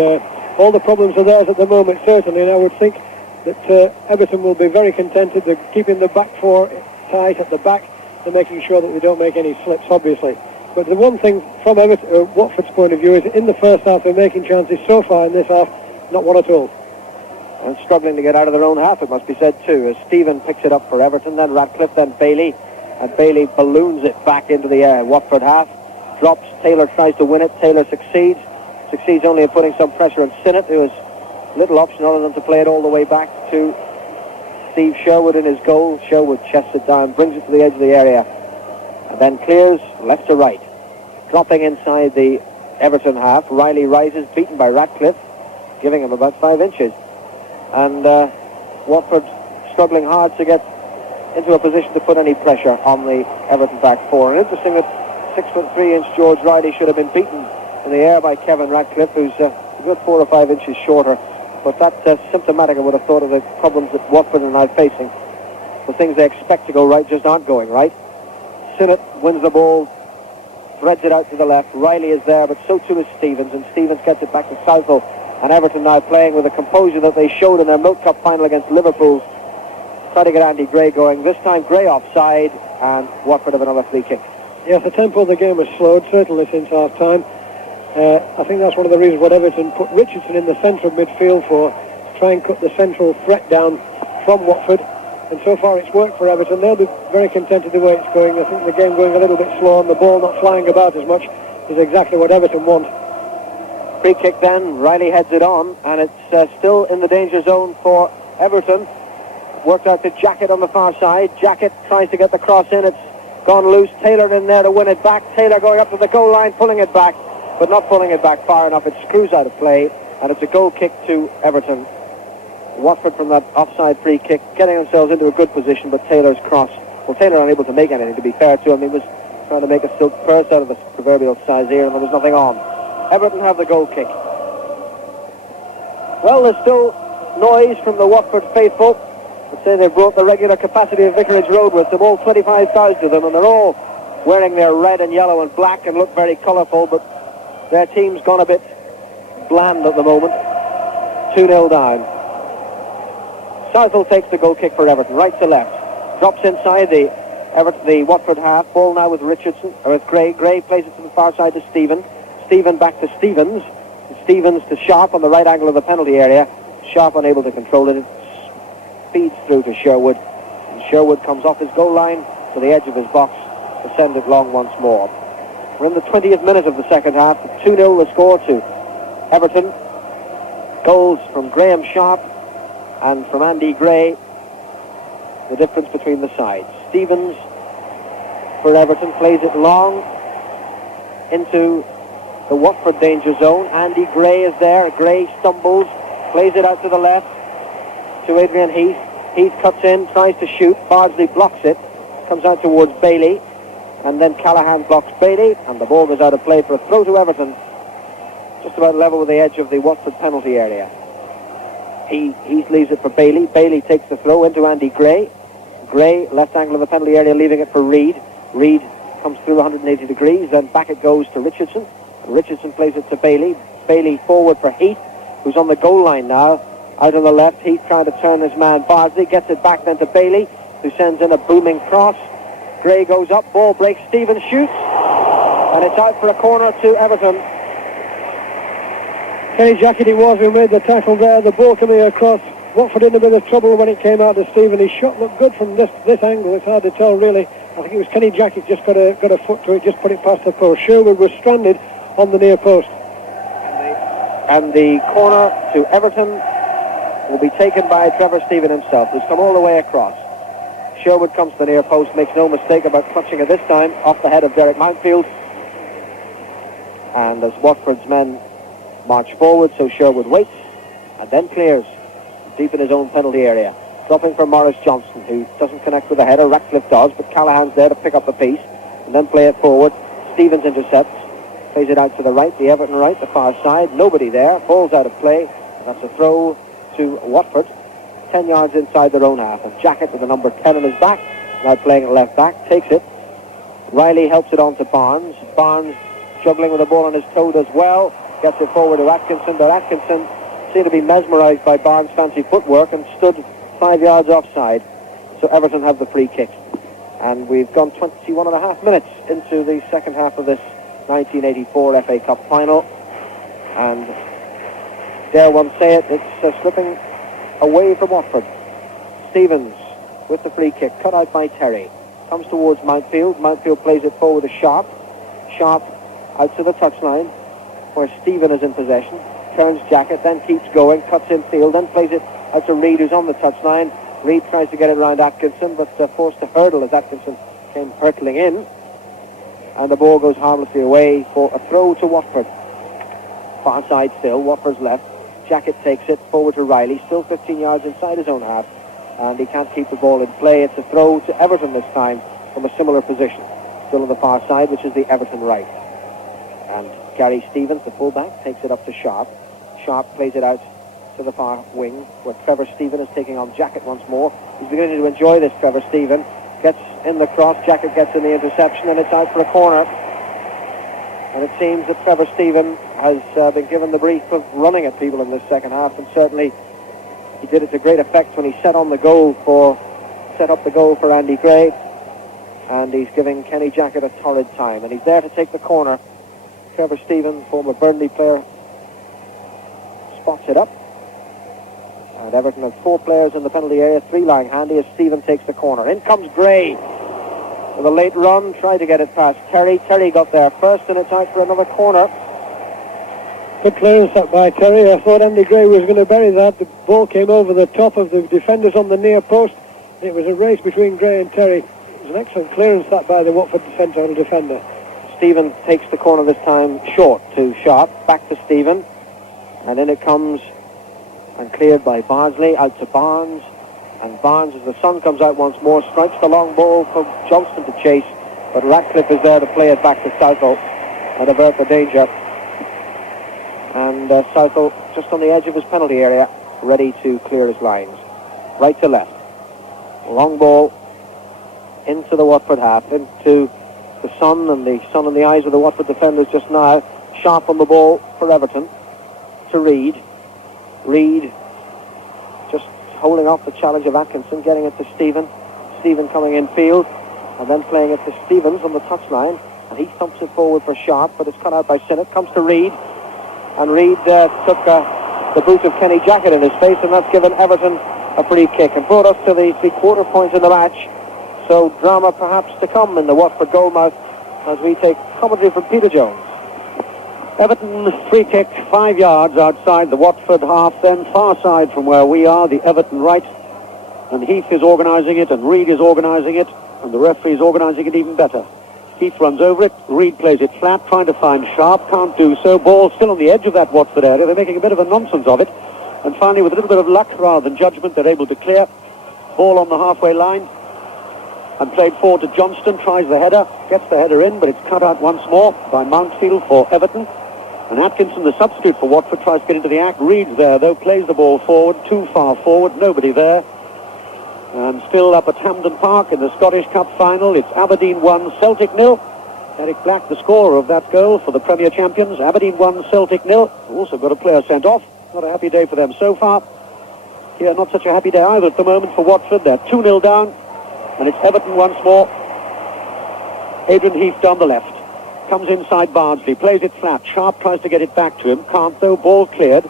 all the problems are theirs at the moment, certainly, and I would think that Everton will be very contented. They're keeping the back four tight at the back. They're making sure that they don't make any slips, obviously. But the one thing from Watford's point of view is in the first half they're making chances. So far in this half, not one at all. And struggling to get out of their own half, it must be said too, as Stephen picks it up for Everton, then Ratcliffe, then Bailey, and Bailey balloons it back into the Watford half. Drops, Taylor tries to win it, Taylor succeeds only in putting some pressure on Sinnott, who has little option other than to play it all the way back to Steve Sherwood in his goal. Sherwood chests it down, brings it to the edge of the area, and then clears left to right. Dropping inside the Everton half, Riley rises, beaten by Ratcliffe, giving him about 5 inches. And Watford struggling hard to get into a position to put any pressure on the Everton back four. And interesting that 6'3" George Riley should have been beaten in the air by Kevin Ratcliffe, who's a good 4 or 5 inches shorter. But that's symptomatic, I would have thought, of the problems that Watford are now facing. The things they expect to go right just aren't going right. Sinnott wins the ball, threads it out to the left. Riley is there, but so too is Stevens, and Stevens gets it back to Southall. And Everton now playing with the composure that they showed in their Milk Cup final against Liverpool. Try to get Andy Gray going. This time Gray offside, and Watford have another free kick. Yes, the tempo of the game has slowed, certainly since half-time. I think that's one of the reasons what Everton put Richardson in the centre of midfield for, to try and cut the central threat down from Watford. And so far it's worked for Everton. They'll be very contented the way it's going. I think the game going a little bit slow and the ball not flying about as much is exactly what Everton want. Free kick then, Riley heads it on, and it's still in the danger zone for Everton. Worked out to Jackett on the far side. Jackett tries to get the cross in. It's gone loose. Taylor in there to win it back. Taylor going up to the goal line, pulling it back, but not pulling it back far enough. It screws out of play, and it's a goal kick to Everton. Watford from that offside free kick, getting themselves into a good position, but Taylor's cross. Well, Taylor unable to make anything, to be fair to him. He was trying to make a silk purse out of the proverbial Sazeer, and there was nothing on. Everton have the goal kick. Well, there's still noise from the Watford faithful. I'd say they brought the regular capacity of Vicarage Road with them, all 25,000 of them, and they're all wearing their red and yellow and black and look very colourful, but their team's gone a bit bland at the moment. 2-0 down. Southall takes the goal kick for Everton, right to left. Drops inside the Watford half. Ball now with Richardson, or with Gray. Gray plays it to the far side to Stephen. Stephen back to Stevens. Stevens to Sharp on the right angle of the penalty area. Sharp unable to control it. It speeds through to Sherwood. And Sherwood comes off his goal line to the edge of his box to send it long once more. We're in the 20th minute of the second half. 2-0 the score to Everton. Goals from Graham Sharp and from Andy Gray. The difference between the sides. Stevens for Everton plays it long into the Watford danger zone. Andy Gray is there. Gray stumbles, plays it out to the left to Adrian Heath. Heath cuts in, tries to shoot. Bardsley blocks it, comes out towards Bailey, and then Callahan blocks Bailey, and the ball goes out of play for a throw to Everton, just about level with the edge of the Watford penalty area. Heath leaves it for Bailey. Bailey takes the throw into Andy Gray. Gray, left angle of the penalty area, leaving it for Reid. Reid comes through 180 degrees, then back it goes to Richardson. Richardson plays it to Bailey. Bailey forward for Heath, who's on the goal line now. Out on the left, Heath trying to turn his man Bardsley. Gets it back then to Bailey, who sends in a booming cross. Gray goes up, ball breaks, Stevens shoots, and it's out for a corner to Everton. Kenny Jackett it was who made the tackle there. The ball coming across. Watford in a bit of trouble when it came out to Stephen. His shot looked good from this angle. It's hard to tell really. I think it was Kenny Jackett just got a foot to it, just put it past the post. Sherwood was stranded on the near post. And the corner to Everton will be taken by Trevor Stephen himself, who's come all the way across. Sherwood comes to the near post, makes no mistake about clutching it this time, off the head of Derek Mountfield. And as Watford's men march forward, so Sherwood waits and then clears deep in his own penalty area. Dropping for Morris Johnson, who doesn't connect with the header. Ratcliffe does, but Callahan's there to pick up the piece and then play it forward. Stevens intercepts, plays it out to the right, the Everton right, the far side. Nobody there, ball's out of play. That's a throw to Watford, 10 yards inside their own half. And Jackett with the number 10 on his back, now playing at left back, takes it. Riley helps it on to Barnes. Barnes juggling with the ball on his toe as well. Gets it forward to Atkinson, but Atkinson seemed to be mesmerised by Barnes' fancy footwork and stood 5 yards offside. So Everton have the free kick. And we've gone 21 and a half minutes into the second half of this 1984 FA Cup final. And dare one say it, it's slipping away from Watford. Stevens with the free kick, cut out by Terry. Comes towards Mountfield. Mountfield plays it forward to Sharp. Sharp out to the touchline, where Stephen is in possession. Turns Jackett, then keeps going, cuts infield, then plays it out to Reid, who's on the touchline. Reid tries to get it around Atkinson, but forced to hurdle as Atkinson came hurtling in. And the ball goes harmlessly away for a throw to Watford. Far side still, Watford's left. Jackett takes it forward to Riley, still 15 yards inside his own half, and he can't keep the ball in play. It's a throw to Everton this time from a similar position, still on the far side, which is the Everton right. And Gary Stevens, the fullback, takes it up to Sharp. Sharp plays it out to the far wing, where Trevor Stephen is taking on Jackett once more. He's beginning to enjoy this, Trevor Stephen. Gets in the cross, Jackett gets in the interception, and it's out for a corner. And it seems that Trevor Stephen has been given the brief of running at people in this second half, and certainly he did it to great effect when he set up the goal for Andy Gray, and he's giving Kenny Jackett a torrid time, and he's there to take the corner. Trevor Stephen, former Burnley player, spots it up, and Everton have 4 players in the penalty area, 3 lying handy as Stephen takes the corner. In comes Gray with a late run, tried to get it past Terry. Terry got there first, and it's out for another corner. Good clearance that by Terry. I thought Andy Gray was going to bury that. The ball came over the top of the defenders on the near post. It was a race between Gray and Terry. was an excellent clearance that by the Watford central defender. Stephen takes the corner this time short to Sharp. Back to Stephen. And in it comes and cleared by Bardsley. Out to Barnes. And Barnes, as the sun comes out once more, strikes the long ball for Johnston to chase. But Ratcliffe is there to play it back to Southall and avert the danger. And Southall just on the edge of his penalty area, ready to clear his lines. Right to left. Long ball into the Watford half, into the sun and the eyes of the Watford defenders just now. Sharp on the ball for Everton to Reid. Reid just holding off the challenge of Atkinson, getting it to Stephen. Stephen coming in field and then playing it to Stevens on the touchline, and he thumps it forward for Sharp, but it's cut out by Sinnott. Comes to Reid, and Reid took the boot of Kenny Jackett in his face, and that's given Everton a free kick and brought us to the 3/4 points in the match. So drama perhaps to come in the Watford goalmouth as we take commentary from Peter Jones. Everton free kick 5 yards outside the Watford half, then far side from where we are, the Everton right. And Heath is organising it, and Reid is organising it, and the referee is organising it even better. Heath runs over it, Reid plays it flat, trying to find Sharp, can't do so. Ball still on the edge of that Watford area, they're making a bit of a nonsense of it. And finally, with a little bit of luck rather than judgment, they're able to clear. Ball on the halfway line, and played forward to Johnston, tries the header, gets the header in, but it's cut out once more by Mountfield for Everton. And Atkinson, the substitute for Watford, tries to get into the act. Reid's there, though, plays the ball forward, too far forward, nobody there. And still up at Hampden Park in the Scottish Cup final, it's Aberdeen 1, Celtic 0. Eric Black, the scorer of that goal for the Premier champions. Aberdeen 1, Celtic 0. Also got a player sent off. Not a happy day for them so far. Here, not such a happy day either at the moment for Watford. They're 2-0 down, and it's Everton once more. Adrian Heath down the left. Comes inside Bardsley, plays it flat. Sharp tries to get it back to him. Can't though, ball cleared.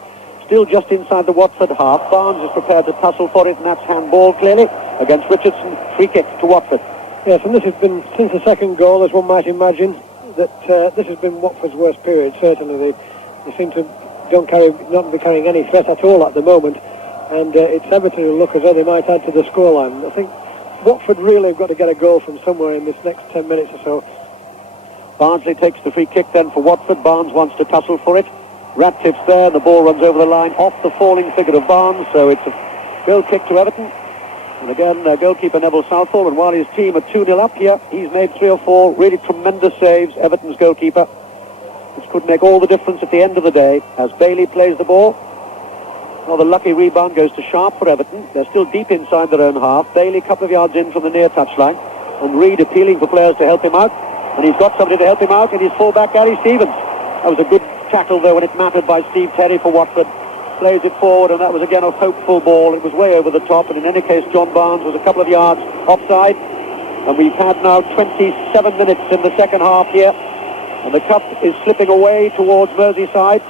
Still just inside the Watford half. Barnes is prepared to tussle for it, and that's handball clearly against Richardson. Free kick to Watford. Yes, and this has been, since the second goal, as one might imagine, that this has been Watford's worst period, certainly. They seem to not be carrying any threat at all at the moment, and it's Everton who look as though they might add to the scoreline. I think Watford really have got to get a goal from somewhere in this next 10 minutes or so. Bardsley takes the free kick then for Watford. Barnes wants to tussle for it. Ratcliffe's there, and the ball runs over the line off the falling figure of Barnes, so it's a goal kick to Everton. And again, goalkeeper Neville Southall, and while his team are 2-0 up here, he's made 3 or 4 really tremendous saves, Everton's goalkeeper, which could make all the difference at the end of the day as Bailey plays the ball. Well, the lucky rebound goes to Sharp for Everton. They're still deep inside their own half. Bailey a couple of yards in from the near touchline, and Reid appealing for players to help him out, and he's got somebody to help him out in his fullback Gary Stevens. That was a good tackle though when it mattered by Steve Terry for Watford. Plays it forward, and that was again a hopeful ball. It was way over the top, and in any case John Barnes was a couple of yards offside. And we've had now 27 minutes in the second half here, and the cup is slipping away towards Merseyside.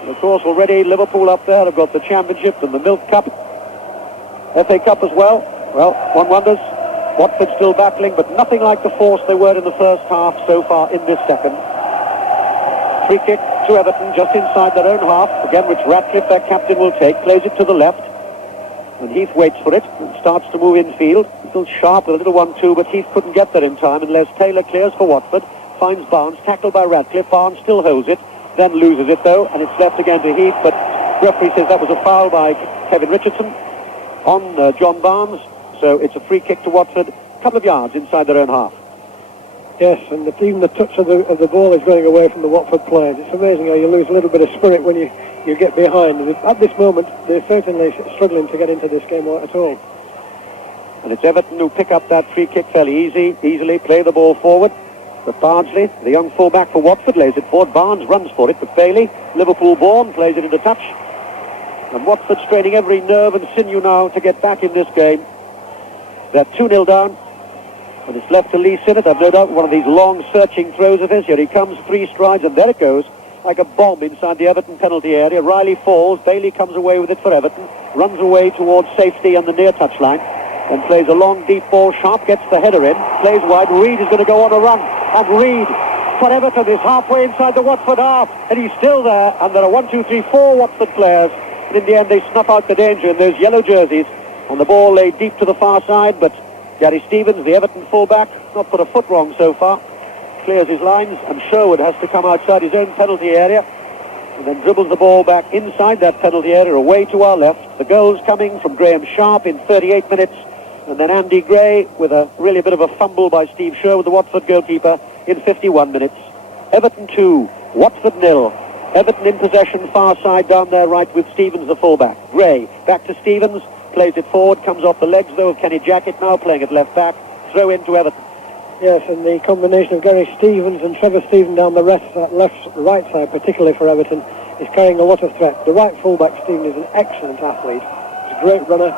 And of course already Liverpool up there have got the Championship and the Milk Cup, FA Cup as well. Well, one wonders. Watford still battling, but nothing like the force they were in the first half so far in this second. Free kick to Everton just inside their own half, again which Ratcliffe, their captain, will take. Plays it to the left, and Heath waits for it and starts to move infield. Still Sharp with a little 1-2, but Heath couldn't get there in time unless Taylor clears for Watford. Finds Barnes, tackled by Ratcliffe. Barnes still holds it, then loses it though, and it's left again to Heath, but referee says that was a foul by Kevin Richardson on John Barnes, so it's a free kick to Watford, a couple of yards inside their own half. Yes, and even the touch of the ball is going away from the Watford players. It's amazing how you lose a little bit of spirit when you get behind. At this moment, they're certainly struggling to get into this game at all. And it's Everton who pick up that free kick fairly easily, play the ball forward. But Bardsley, the young fullback for Watford, lays it forward. Barnes runs for it, but Bailey, Liverpool-born, plays it into touch. And Watford straining every nerve and sinew now to get back in this game. They're 2-0 down. And it's left to Lee Sinnott. I've no doubt one of these long searching throws of his. Here he comes, 3 strides, and there it goes, like a bomb inside the Everton penalty area. Riley falls, Bailey comes away with it for Everton, runs away towards safety on the near touchline, and plays a long deep ball. Sharp gets the header in, plays wide. Reid is going to go on a run, and Reid for Everton is halfway inside the Watford half, and he's still there, and there are 4 Watford players, and in the end they snuff out the danger in those yellow jerseys, and the ball laid deep to the far side, but Gary Stevens, the Everton fullback, not put a foot wrong so far. Clears his lines, and Sherwood has to come outside his own penalty area and then dribbles the ball back inside that penalty area away to our left. The goals coming from Graham Sharp in 38 minutes, and then Andy Gray with a really bit of a fumble by Steve Sherwood, the Watford goalkeeper, in 51 minutes. Everton 2, Watford 0. Everton in possession, far side down their right with Stevens the fullback. Gray back to Stevens, plays it forward, comes off the legs though of Kenny Jackett, now playing it left back. Throw into Everton. Yes, and the combination of Gary Stevens and Trevor Stephen down the right side, particularly for Everton, is carrying a lot of threat. The right fullback, Stephen, is an excellent athlete. He's a great runner.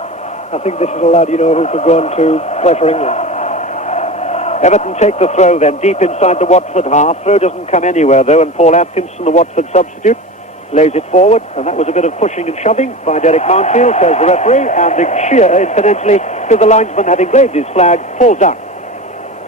I think this is a lad, who could go on to play for England. Everton take the throw then, deep inside the Watford half. Throw doesn't come anywhere though, and Paul Atkinson, the Watford substitute, lays it forward, and that was a bit of pushing and shoving by Derek Mountfield, says the referee, and the sheer, incidentally, because the linesman had engraved his flag, falls down.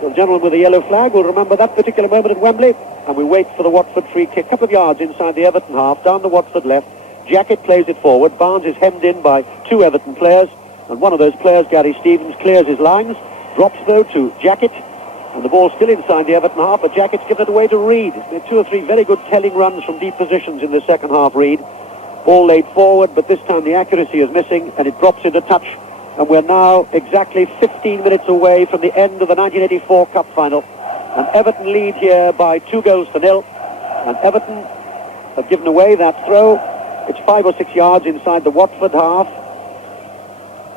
So the gentleman with the yellow flag will remember that particular moment at Wembley, and we wait for the Watford free kick, a couple of yards inside the Everton half, down the Watford left. Jackett plays it forward. Barnes is hemmed in by two Everton players, and one of those players, Gary Stevens, clears his lines, drops though to Jackett, and the ball's still inside the Everton half, but Jackett's given it away to Reid. He's made 2 or 3 very good telling runs from deep positions in the second half, Reid. Ball laid forward, but this time the accuracy is missing, and it drops into touch. And we're now exactly 15 minutes away from the end of the 1984 Cup final. And Everton lead here by 2-0. And Everton have given away that throw. It's 5 or 6 yards inside the Watford half.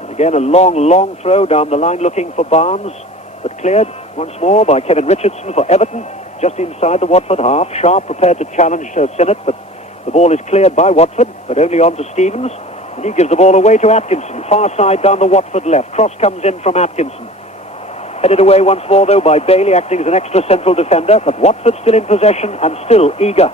And again, a long throw down the line looking for Barnes, but cleared once more by Kevin Richardson for Everton, just inside the Watford half. Sharp prepared to challenge Sinnott, but the ball is cleared by Watford, but only on to Stevens. And he gives the ball away to Atkinson, far side down the Watford left. Cross comes in from Atkinson. Headed away once more, though, by Bailey, acting as an extra central defender. But Watford still in possession and still eager.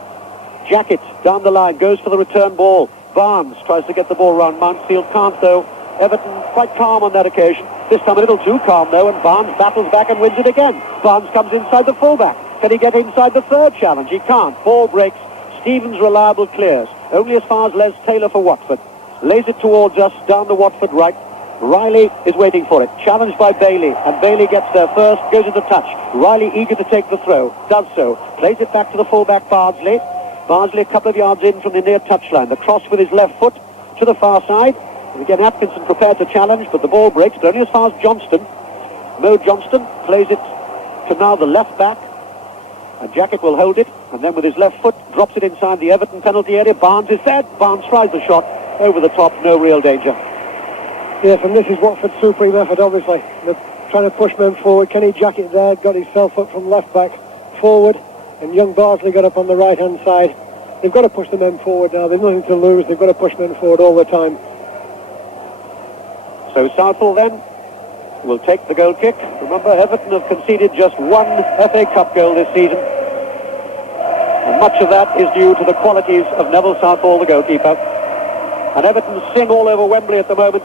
Jackett down the line, goes for the return ball. Barnes tries to get the ball round Mountfield, can't, though. Everton quite calm on that occasion. This time a little too calm, though, and Barnes battles back and wins it again. Barnes comes inside the fullback. Can he get inside the third challenge? He can't. Ball breaks. Stevens reliable clears. Only as far as Les Taylor for Watford. Lays it towards us, down the Watford right. Riley is waiting for it. Challenged by Bailey, and Bailey gets there first, goes into touch. Riley eager to take the throw, does so. Plays it back to the fullback Bardsley. Bardsley a couple of yards in from the near touchline. The cross with his left foot to the far side. And again, Atkinson prepared to challenge, but the ball breaks, but only as far as Johnston. Mo Johnston plays it to now the left back. And Jackett will hold it, and then with his left foot, drops it inside the Everton penalty area. Barnes is there. Barnes tries the shot. Over the top, no real danger. Yes, and this is Watford's supreme effort, obviously. They're trying to push men forward. Kenny Jackett there got himself up from left back forward, and young Bardsley got up on the right-hand side. They've got to push the men forward now. There's nothing to lose. They've got to push men forward all the time. So Southall then will take the goal kick. Remember, Everton have conceded just one FA Cup goal this season. And much of that is due to the qualities of Neville Southall, the goalkeeper. And Everton sing all over Wembley at the moment.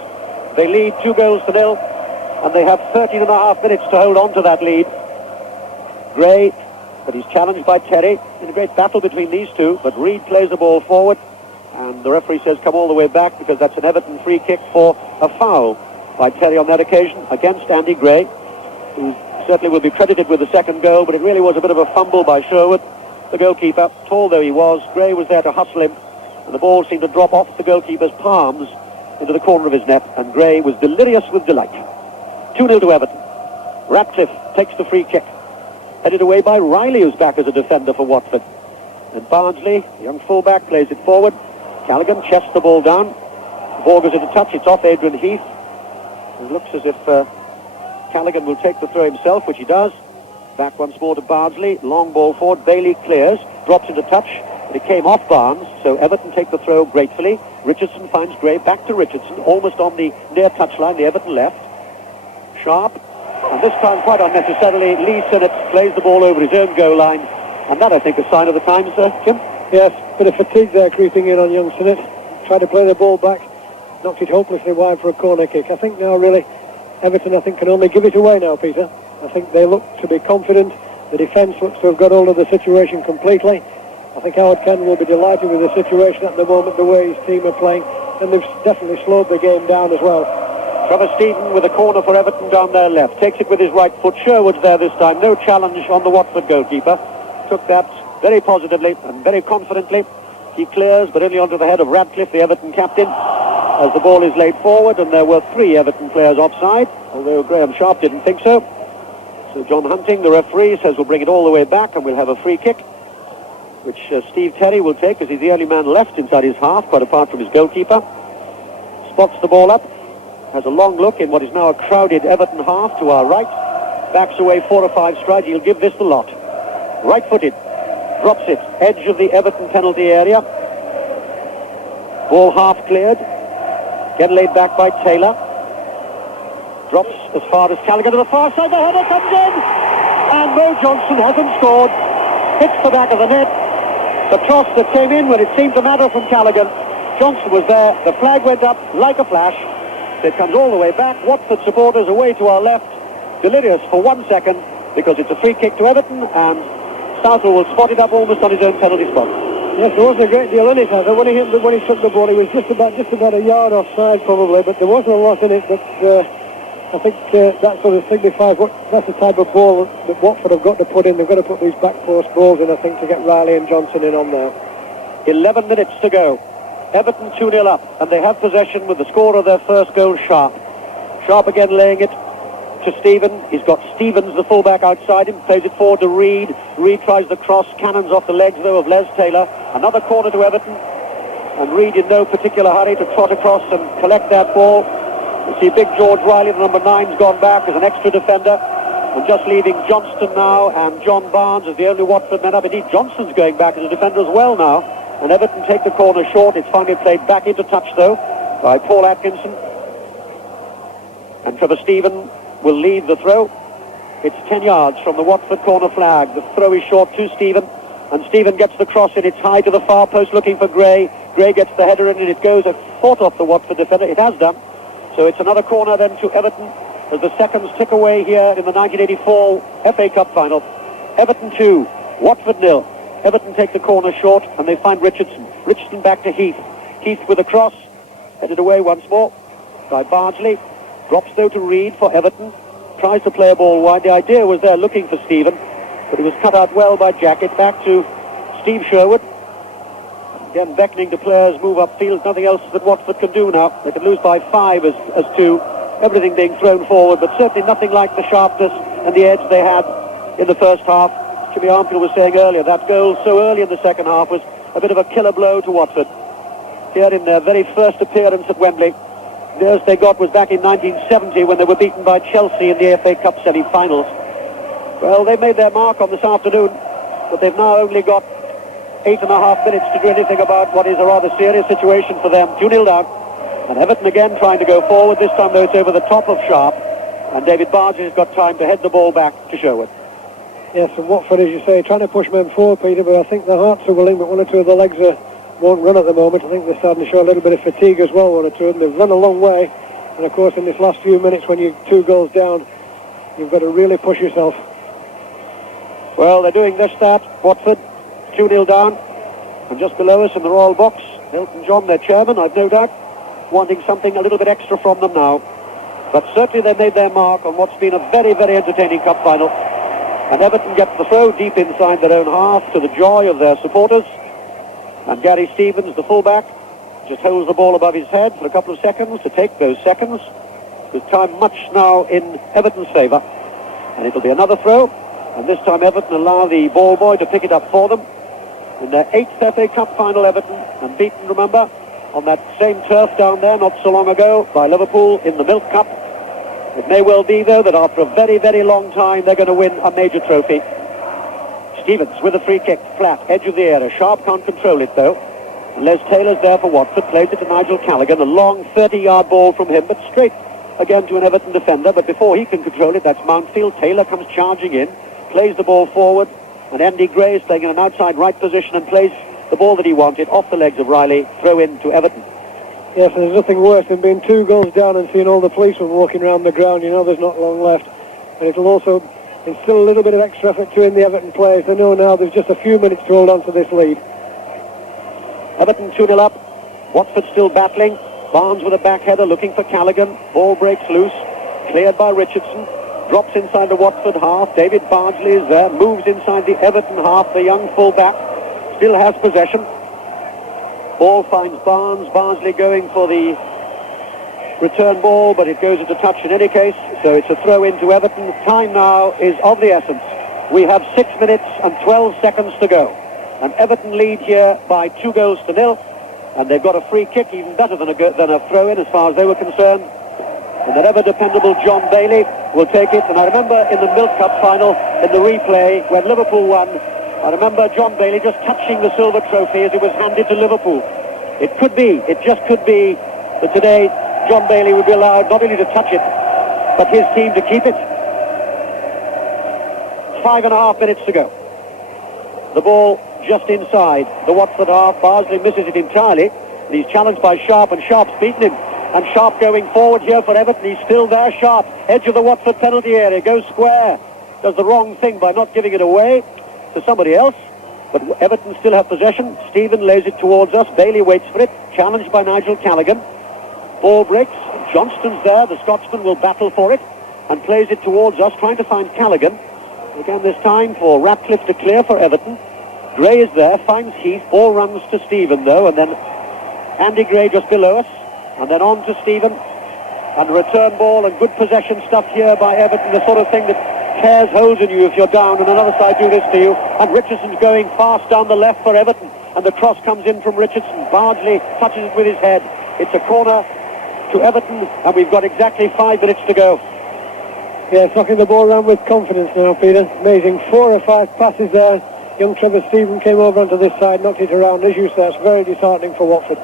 They lead 2-0, and they have 13 and a half minutes to hold on to that lead. Gray, but he's challenged by Terry in a great battle between these two, but Reid plays the ball forward, and the referee says come all the way back because that's an Everton free kick for a foul by Terry on that occasion against Andy Gray, who certainly will be credited with the second goal, but it really was a bit of a fumble by Sherwood, the goalkeeper. Tall though he was, Gray was there to hustle him, and the ball seemed to drop off the goalkeeper's palms into the corner of his net, and Gray was delirious with delight. 2-0 to Everton. Ratcliffe takes the free kick. Headed away by Riley, who's back as a defender for Watford. And Bardsley, the young fullback, plays it forward. Callaghan chests the ball down. The ball goes into touch. It's off Adrian Heath. It looks as if Callaghan will take the throw himself, which he does. Back once more to Bardsley. Long ball forward. Bailey clears. Drops into touch. But it came off Barnes, so Everton take the throw gratefully. Richardson finds Gray. Back to Richardson, almost on the near touchline, the Everton left. Sharp. And this time, quite unnecessarily, Lee Sinnott plays the ball over his own goal line. And that, I think, is a sign of the times, Jim? Yes, bit of fatigue there creeping in on young Sinnott. Tried to play the ball back. Knocked it hopelessly wide for a corner kick. I think now, really, Everton, can only give it away now, Peter. I think they look to be confident. The defence looks to have got hold of the situation completely. I think Howard Cannon will be delighted with the situation at the moment, the way his team are playing. And they've definitely slowed the game down as well. Trevor Stephen with a corner for Everton down their left. Takes it with his right foot. Sherwood's there this time. No challenge on the Watford goalkeeper. Took that very positively and very confidently. He clears, but only onto the head of Radcliffe, the Everton captain, as the ball is laid forward, and there were 3 Everton players offside, although Graham Sharp didn't think so. So John Hunting, the referee, says we'll bring it all the way back and we'll have a free kick, which Steve Terry will take as he's the only man left inside his half, quite apart from his goalkeeper. Spots the ball up, has a long look in what is now a crowded Everton half to our right, backs away 4 or 5 strides. He'll give this the lot. Right-footed, drops it, edge of the Everton penalty area. Ball half cleared, again laid back by Taylor. Drops as far as Callaghan to the far side, the header comes in, and Mo Johnson hasn't scored. Hits the back of the net. The cross that came in when it seemed to matter from Callaghan. Johnson was there, the flag went up like a flash. It comes all the way back. Watford supporters away to our left, delirious for 1 second, because it's a free kick to Everton, and Southall will spot it up almost on his own penalty spot. Yes, there wasn't a great deal in it, I thought. When he took the ball, he was just about a yard offside probably, but there wasn't a lot in it. But I think that sort of signifies that's the type of ball that Watford have got to put in. They've got to put these back post balls in, I think, to get Riley and Johnson in on there. 11 minutes to go. Everton 2-0 up, and they have possession with the score of their first goal, Sharp. Sharp again laying it to Stephen. He's got Stevens, the fullback, outside him, plays it forward to Reid. Reid tries the cross, cannons off the legs, though, of Les Taylor. Another corner to Everton, and Reid in no particular hurry to trot across and collect that ball. You see big George Riley, the number 9's gone back as an extra defender, and just leaving Johnston now, and John Barnes as the only Watford men up. Indeed, Johnston's going back as a defender as well now, and Everton take the corner short. It's finally played back into touch, though, by Paul Atkinson, and Trevor Stephen will lead the throw. It's 10 yards from the Watford corner flag. The throw is short to Stephen, and Stephen gets the cross in. It's high to the far post looking for Gray. Gray gets the header in, and it goes a foot off the Watford defender. It has done. So it's another corner then to Everton as the seconds tick away here in the 1984 FA Cup final. Everton 2, Watford 0. Everton take the corner short, and they find Richardson. Richardson back to Heath. Heath with a cross, headed away once more by Bardsley. Drops though to Reid for Everton. Tries to play a ball wide. The idea was there looking for Stephen, but it was cut out well by Jackett. Back to Steve Sherwood. Again beckoning to players move upfield. Nothing else that Watford can do now. They can lose by 5 as 2. Everything being thrown forward, but certainly nothing like the sharpness and the edge they had in the first half. Jimmy Armfield was saying earlier, that goal so early in the second half was a bit of a killer blow to Watford. Here in their very first appearance at Wembley. The nearest they got was back in 1970 when they were beaten by Chelsea in the FA Cup semi-finals. Well, they made their mark on this afternoon, but they've now only got 8.5 minutes to do anything about what is a rather serious situation for them. 2-0 down, and Everton again trying to go forward. This time, though, it's over the top of Sharp, and David Bardsley has got time to head the ball back to Sherwood. Yes, and Watford, as you say, trying to push men forward, Peter, but I think the hearts are willing, but 1 or 2 of the legs won't run at the moment. I think they're starting to show a little bit of fatigue as well, 1 or 2 of them. They've run a long way, and of course in this last few minutes when you're 2 goals down, you've got to really push yourself. Well, they're doing this, that. Watford, 2-0 down, and just below us in the Royal Box, Elton John, their chairman, I've no doubt, wanting something a little bit extra from them now. But certainly they made their mark on what's been a very, very entertaining cup final. And Everton gets the throw deep inside their own half to the joy of their supporters. And Gary Stevens, the fullback, just holds the ball above his head for a couple of seconds to take those seconds. With time much now in Everton's favour. And it'll be another throw. And this time Everton allow the ball boy to pick it up for them. In their 8th FA Cup final, Everton, and beaten, remember, on that same turf down there not so long ago by Liverpool in the Milk Cup. It may well be, though, that after a very, very long time, they're going to win a major trophy. Stevens with a free kick, flat, edge of the area. Sharp can't control it, though. And Les Taylor's there for Watford, plays it to Nigel Callaghan. A long 30-yard ball from him, but straight again to an Everton defender. But before he can control it, that's Mountfield. Taylor comes charging in, plays the ball forward, and Andy Gray is playing in an outside right position and plays the ball that he wanted off the legs of Riley, throw in to Everton. Yes, and there's nothing worse than being 2 goals down and seeing all the policemen walking around the ground. You know there's not long left. And it'll also instill a little bit of extra effort too in the Everton players. They know now there's just a few minutes to hold on to this lead. Everton 2-0 up. Watford still battling. Barnes with a back header looking for Callaghan. Ball breaks loose. Cleared by Richardson. Drops inside the Watford half. David Bardsley is there. Moves inside the Everton half. The young full-back still has possession. Ball finds Barnes. Bardsley going for the return ball, but it goes into touch in any case. So it's a throw into Everton. Time now is of the essence. We have 6 minutes and 12 seconds to go. And Everton lead here by 2-0. And they've got a free kick, even better than a throw-in as far as they were concerned. And that ever-dependable John Bailey will take it. And I remember in the Milk Cup final, in the replay, when Liverpool won, I remember John Bailey just touching the silver trophy as it was handed to Liverpool. It just could be, that today John Bailey would be allowed not only to touch it, but his team to keep it. 5.5 minutes to go. The ball just inside the Watford half. Bardsley misses it entirely. And he's challenged by Sharp, and Sharp's beaten him. And Sharp going forward here for Everton. He's still there, Sharp. Edge of the Watford penalty area. Goes square. Does the wrong thing by not giving it away to somebody else. But Everton still have possession. Stephen lays it towards us. Bailey waits for it. Challenged by Nigel Callaghan. Ball breaks. Johnston's there. The Scotsman will battle for it. And plays it towards us, trying to find Callaghan. Again, this time for Ratcliffe to clear for Everton. Gray is there. Finds Heath. Ball runs to Stephen, though. And then Andy Gray just below us. And then on to Stephen. And a return ball and good possession stuff here by Everton. The sort of thing that tears holes in you if you're down, and another side do this to you. And Richardson's going fast down the left for Everton. And the cross comes in from Richardson. Bardsley touches it with his head. It's a corner to Everton, and we've got exactly 5 minutes to go. Yeah, it's knocking the ball around with confidence now, Peter. Amazing. 4 or 5 passes there. Young Trevor Stephen came over onto this side, knocked it around. As you say, it's very disheartening for Watford.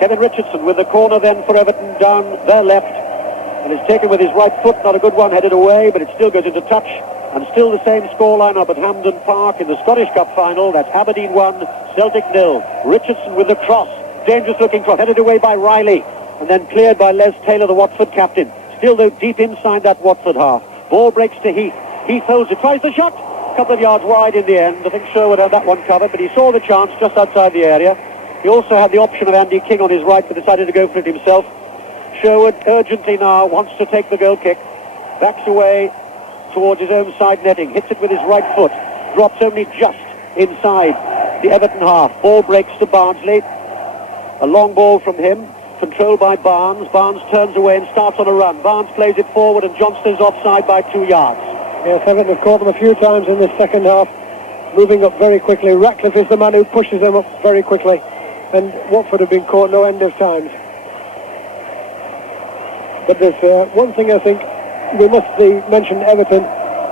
Kevin Richardson with the corner then for Everton down their left. And it's taken with his right foot, not a good one, headed away, but it still goes into touch. And still the same scoreline up at Hampden Park in the Scottish Cup final. That's Aberdeen 1, Celtic 0. Richardson with the cross. Dangerous looking cross, headed away by Riley. And then cleared by Les Taylor, the Watford captain. Still though deep inside that Watford half. Ball breaks to Heath. Heath holds it, tries the shot. A couple of yards wide in the end. I think Sherwood had that one covered, but he saw the chance just outside the area. He also had the option of Andy King on his right, but decided to go for it himself. Sherwood urgently now wants to take the goal kick. Backs away towards his own side netting. Hits it with his right foot. Drops only just inside the Everton half. Ball breaks to Bardsley. A long ball from him. Controlled by Barnes. Barnes turns away and starts on a run. Barnes plays it forward and Johnston's offside by 2 yards. Yes, Everton have caught them a few times in this second half. Moving up very quickly. Ratcliffe is the man who pushes them up very quickly. And Watford have been caught no end of times. But there's one thing I think we must mention Everton.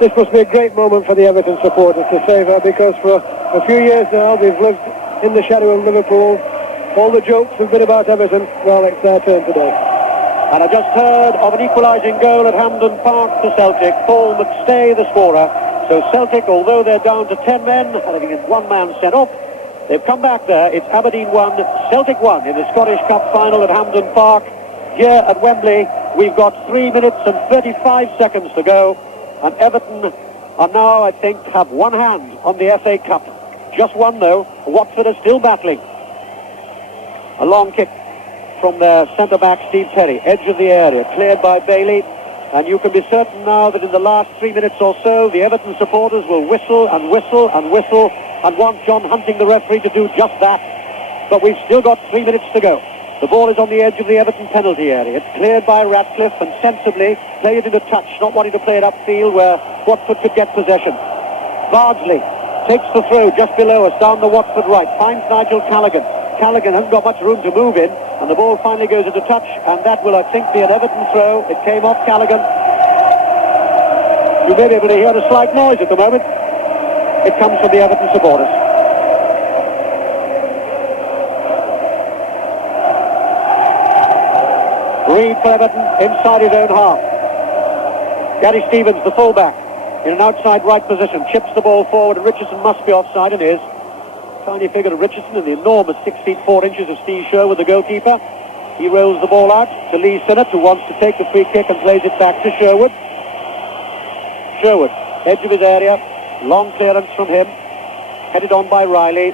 This must be a great moment for the Everton supporters to savour, because for a few years now they've lived in the shadow of Liverpool. All the jokes have been about Everton. Well, it's their turn today. And I just heard of an equalising goal at Hampden Park to Celtic. Paul McStay, the scorer. So Celtic, although they're down to 10 men, having had one man sent off, they've come back there. It's Aberdeen 1, Celtic 1 in the Scottish Cup final at Hampden Park. Here at Wembley, we've got 3 minutes and 35 seconds to go. And Everton are now, I think, have one hand on the FA Cup. Just one, though. Watford are still battling. A long kick from their centre-back, Steve Terry. Edge of the area, cleared by Bailey. And you can be certain now that in the last 3 minutes or so, the Everton supporters will whistle and whistle and whistle and want John Hunting, the referee, to do just that. But we've still got 3 minutes to go. The ball is on the edge of the Everton penalty area. It's cleared by Ratcliffe and sensibly played it into touch, not wanting to play it upfield where Watford could get possession. Bardsley takes the throw just below us, down the Watford right, finds Nigel Callaghan. Callaghan hasn't got much room to move in, and the ball finally goes into touch, and that will, I think, be an Everton throw. It came off Callaghan. You may be able to hear a slight noise at the moment. It comes from the Everton supporters. Reed for Everton inside his own half. Gary Stevens, the fullback, in an outside right position, chips the ball forward, and Richardson must be offside, and is. Tiny figure of Richardson and the enormous 6 feet 4 inches of Steve Sherwood, the goalkeeper. He rolls the ball out to Lee Sinnott, who wants to take the free kick and plays it back to Sherwood. Sherwood, edge of his area, long clearance from him, headed on by Riley.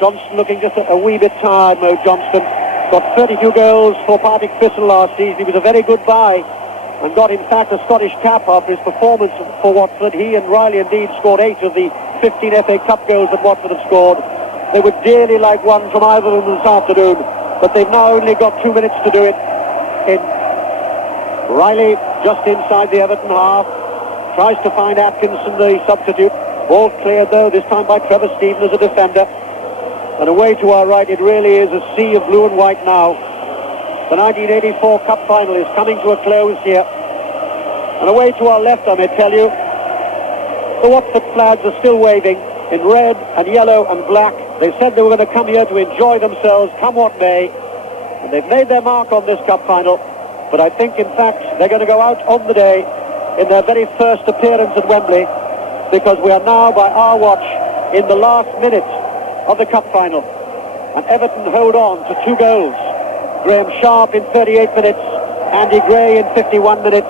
Johnston looking just a wee bit tired, Mo Johnston. got 32 goals for Partick Thistle last season. He was a very good buy and got, in fact, a Scottish cap after his performance for Watford. He and Riley indeed scored 8 of the 15 FA Cup goals that Watford have scored. They would dearly like one from either of them this afternoon, but they've now only got 2 minutes to do it. In Riley, just inside the Everton half, tries to find Atkinson, the substitute. Ball cleared, though, this time by Trevor Stephen as a defender. And away to our right, it really is a sea of blue and white now. The 1984 Cup final is coming to a close here. And away to our left, I may tell you, the Watford flags are still waving in red and yellow and black. They said they were going to come here to enjoy themselves, come what may. And they've made their mark on this Cup final. But I think, in fact, they're going to go out on the day in their very first appearance at Wembley, because we are now, by our watch, in the last minute of the Cup final. And Everton hold on to 2 goals. Graham Sharp in 38 minutes, Andy Gray in 51 minutes.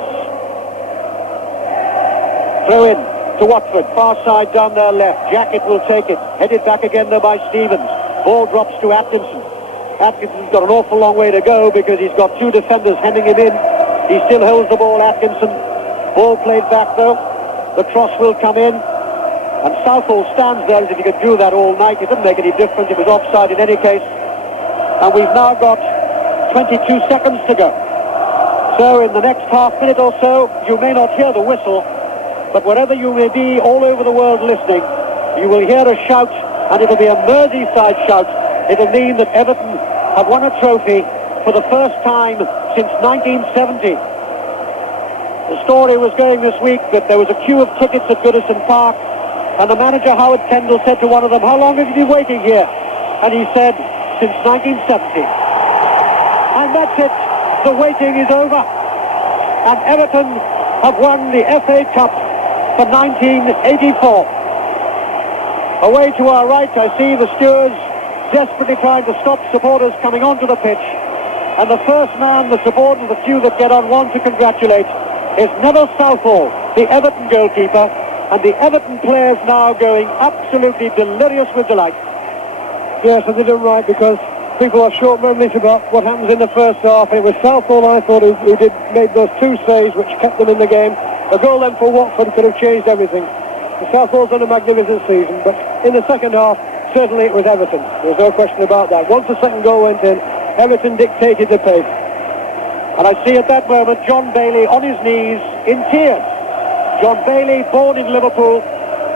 Throw in to Watford, far side down their left. Jackett will take it, headed back again though by Stevens. Ball drops to Atkinson. Atkinson's got an awful long way to go because he's got 2 defenders hemming him in. He still holds the ball, Atkinson. Ball played back though. The cross will come in. And Southall stands there as if he could do that all night. It didn't make any difference. It was offside in any case. And we've now got 22 seconds to go. So in the next half minute or so, you may not hear the whistle, but wherever you may be all over the world listening, you will hear a shout, and it'll be a Merseyside shout. It'll mean that Everton have won a trophy for the first time since 1970. The story was going this week that there was a queue of tickets at Goodison Park, and the manager, Howard Kendall, said to one of them, "How long have you been waiting here?" And he said, "Since 1970. And that's it. The waiting is over. And Everton have won the FA Cup for 1984. Away to our right, I see the stewards desperately trying to stop supporters coming onto the pitch. And the first man the supporters, the few that get on, want to congratulate is Neville Southall, the Everton goalkeeper. And the Everton players now going absolutely delirious with delight. Yes, I did it right, because people have short memories about what happens in the first half. It was Southall, I thought, who made those 2 saves which kept them in the game. A goal then for Watford could have changed everything. Southall's done a magnificent season, but in the second half, certainly it was Everton. There's no question about that. Once the second goal went in, Everton dictated the pace. And I see at that moment John Bailey on his knees in tears. John Bailey, born in Liverpool,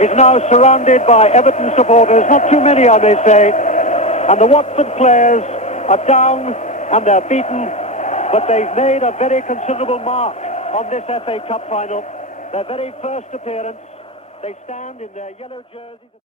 is now surrounded by Everton supporters, not too many I may say, and the Watford players are down and they're beaten, but they've made a very considerable mark on this FA Cup final. Their very first appearance. They stand in their yellow jerseys.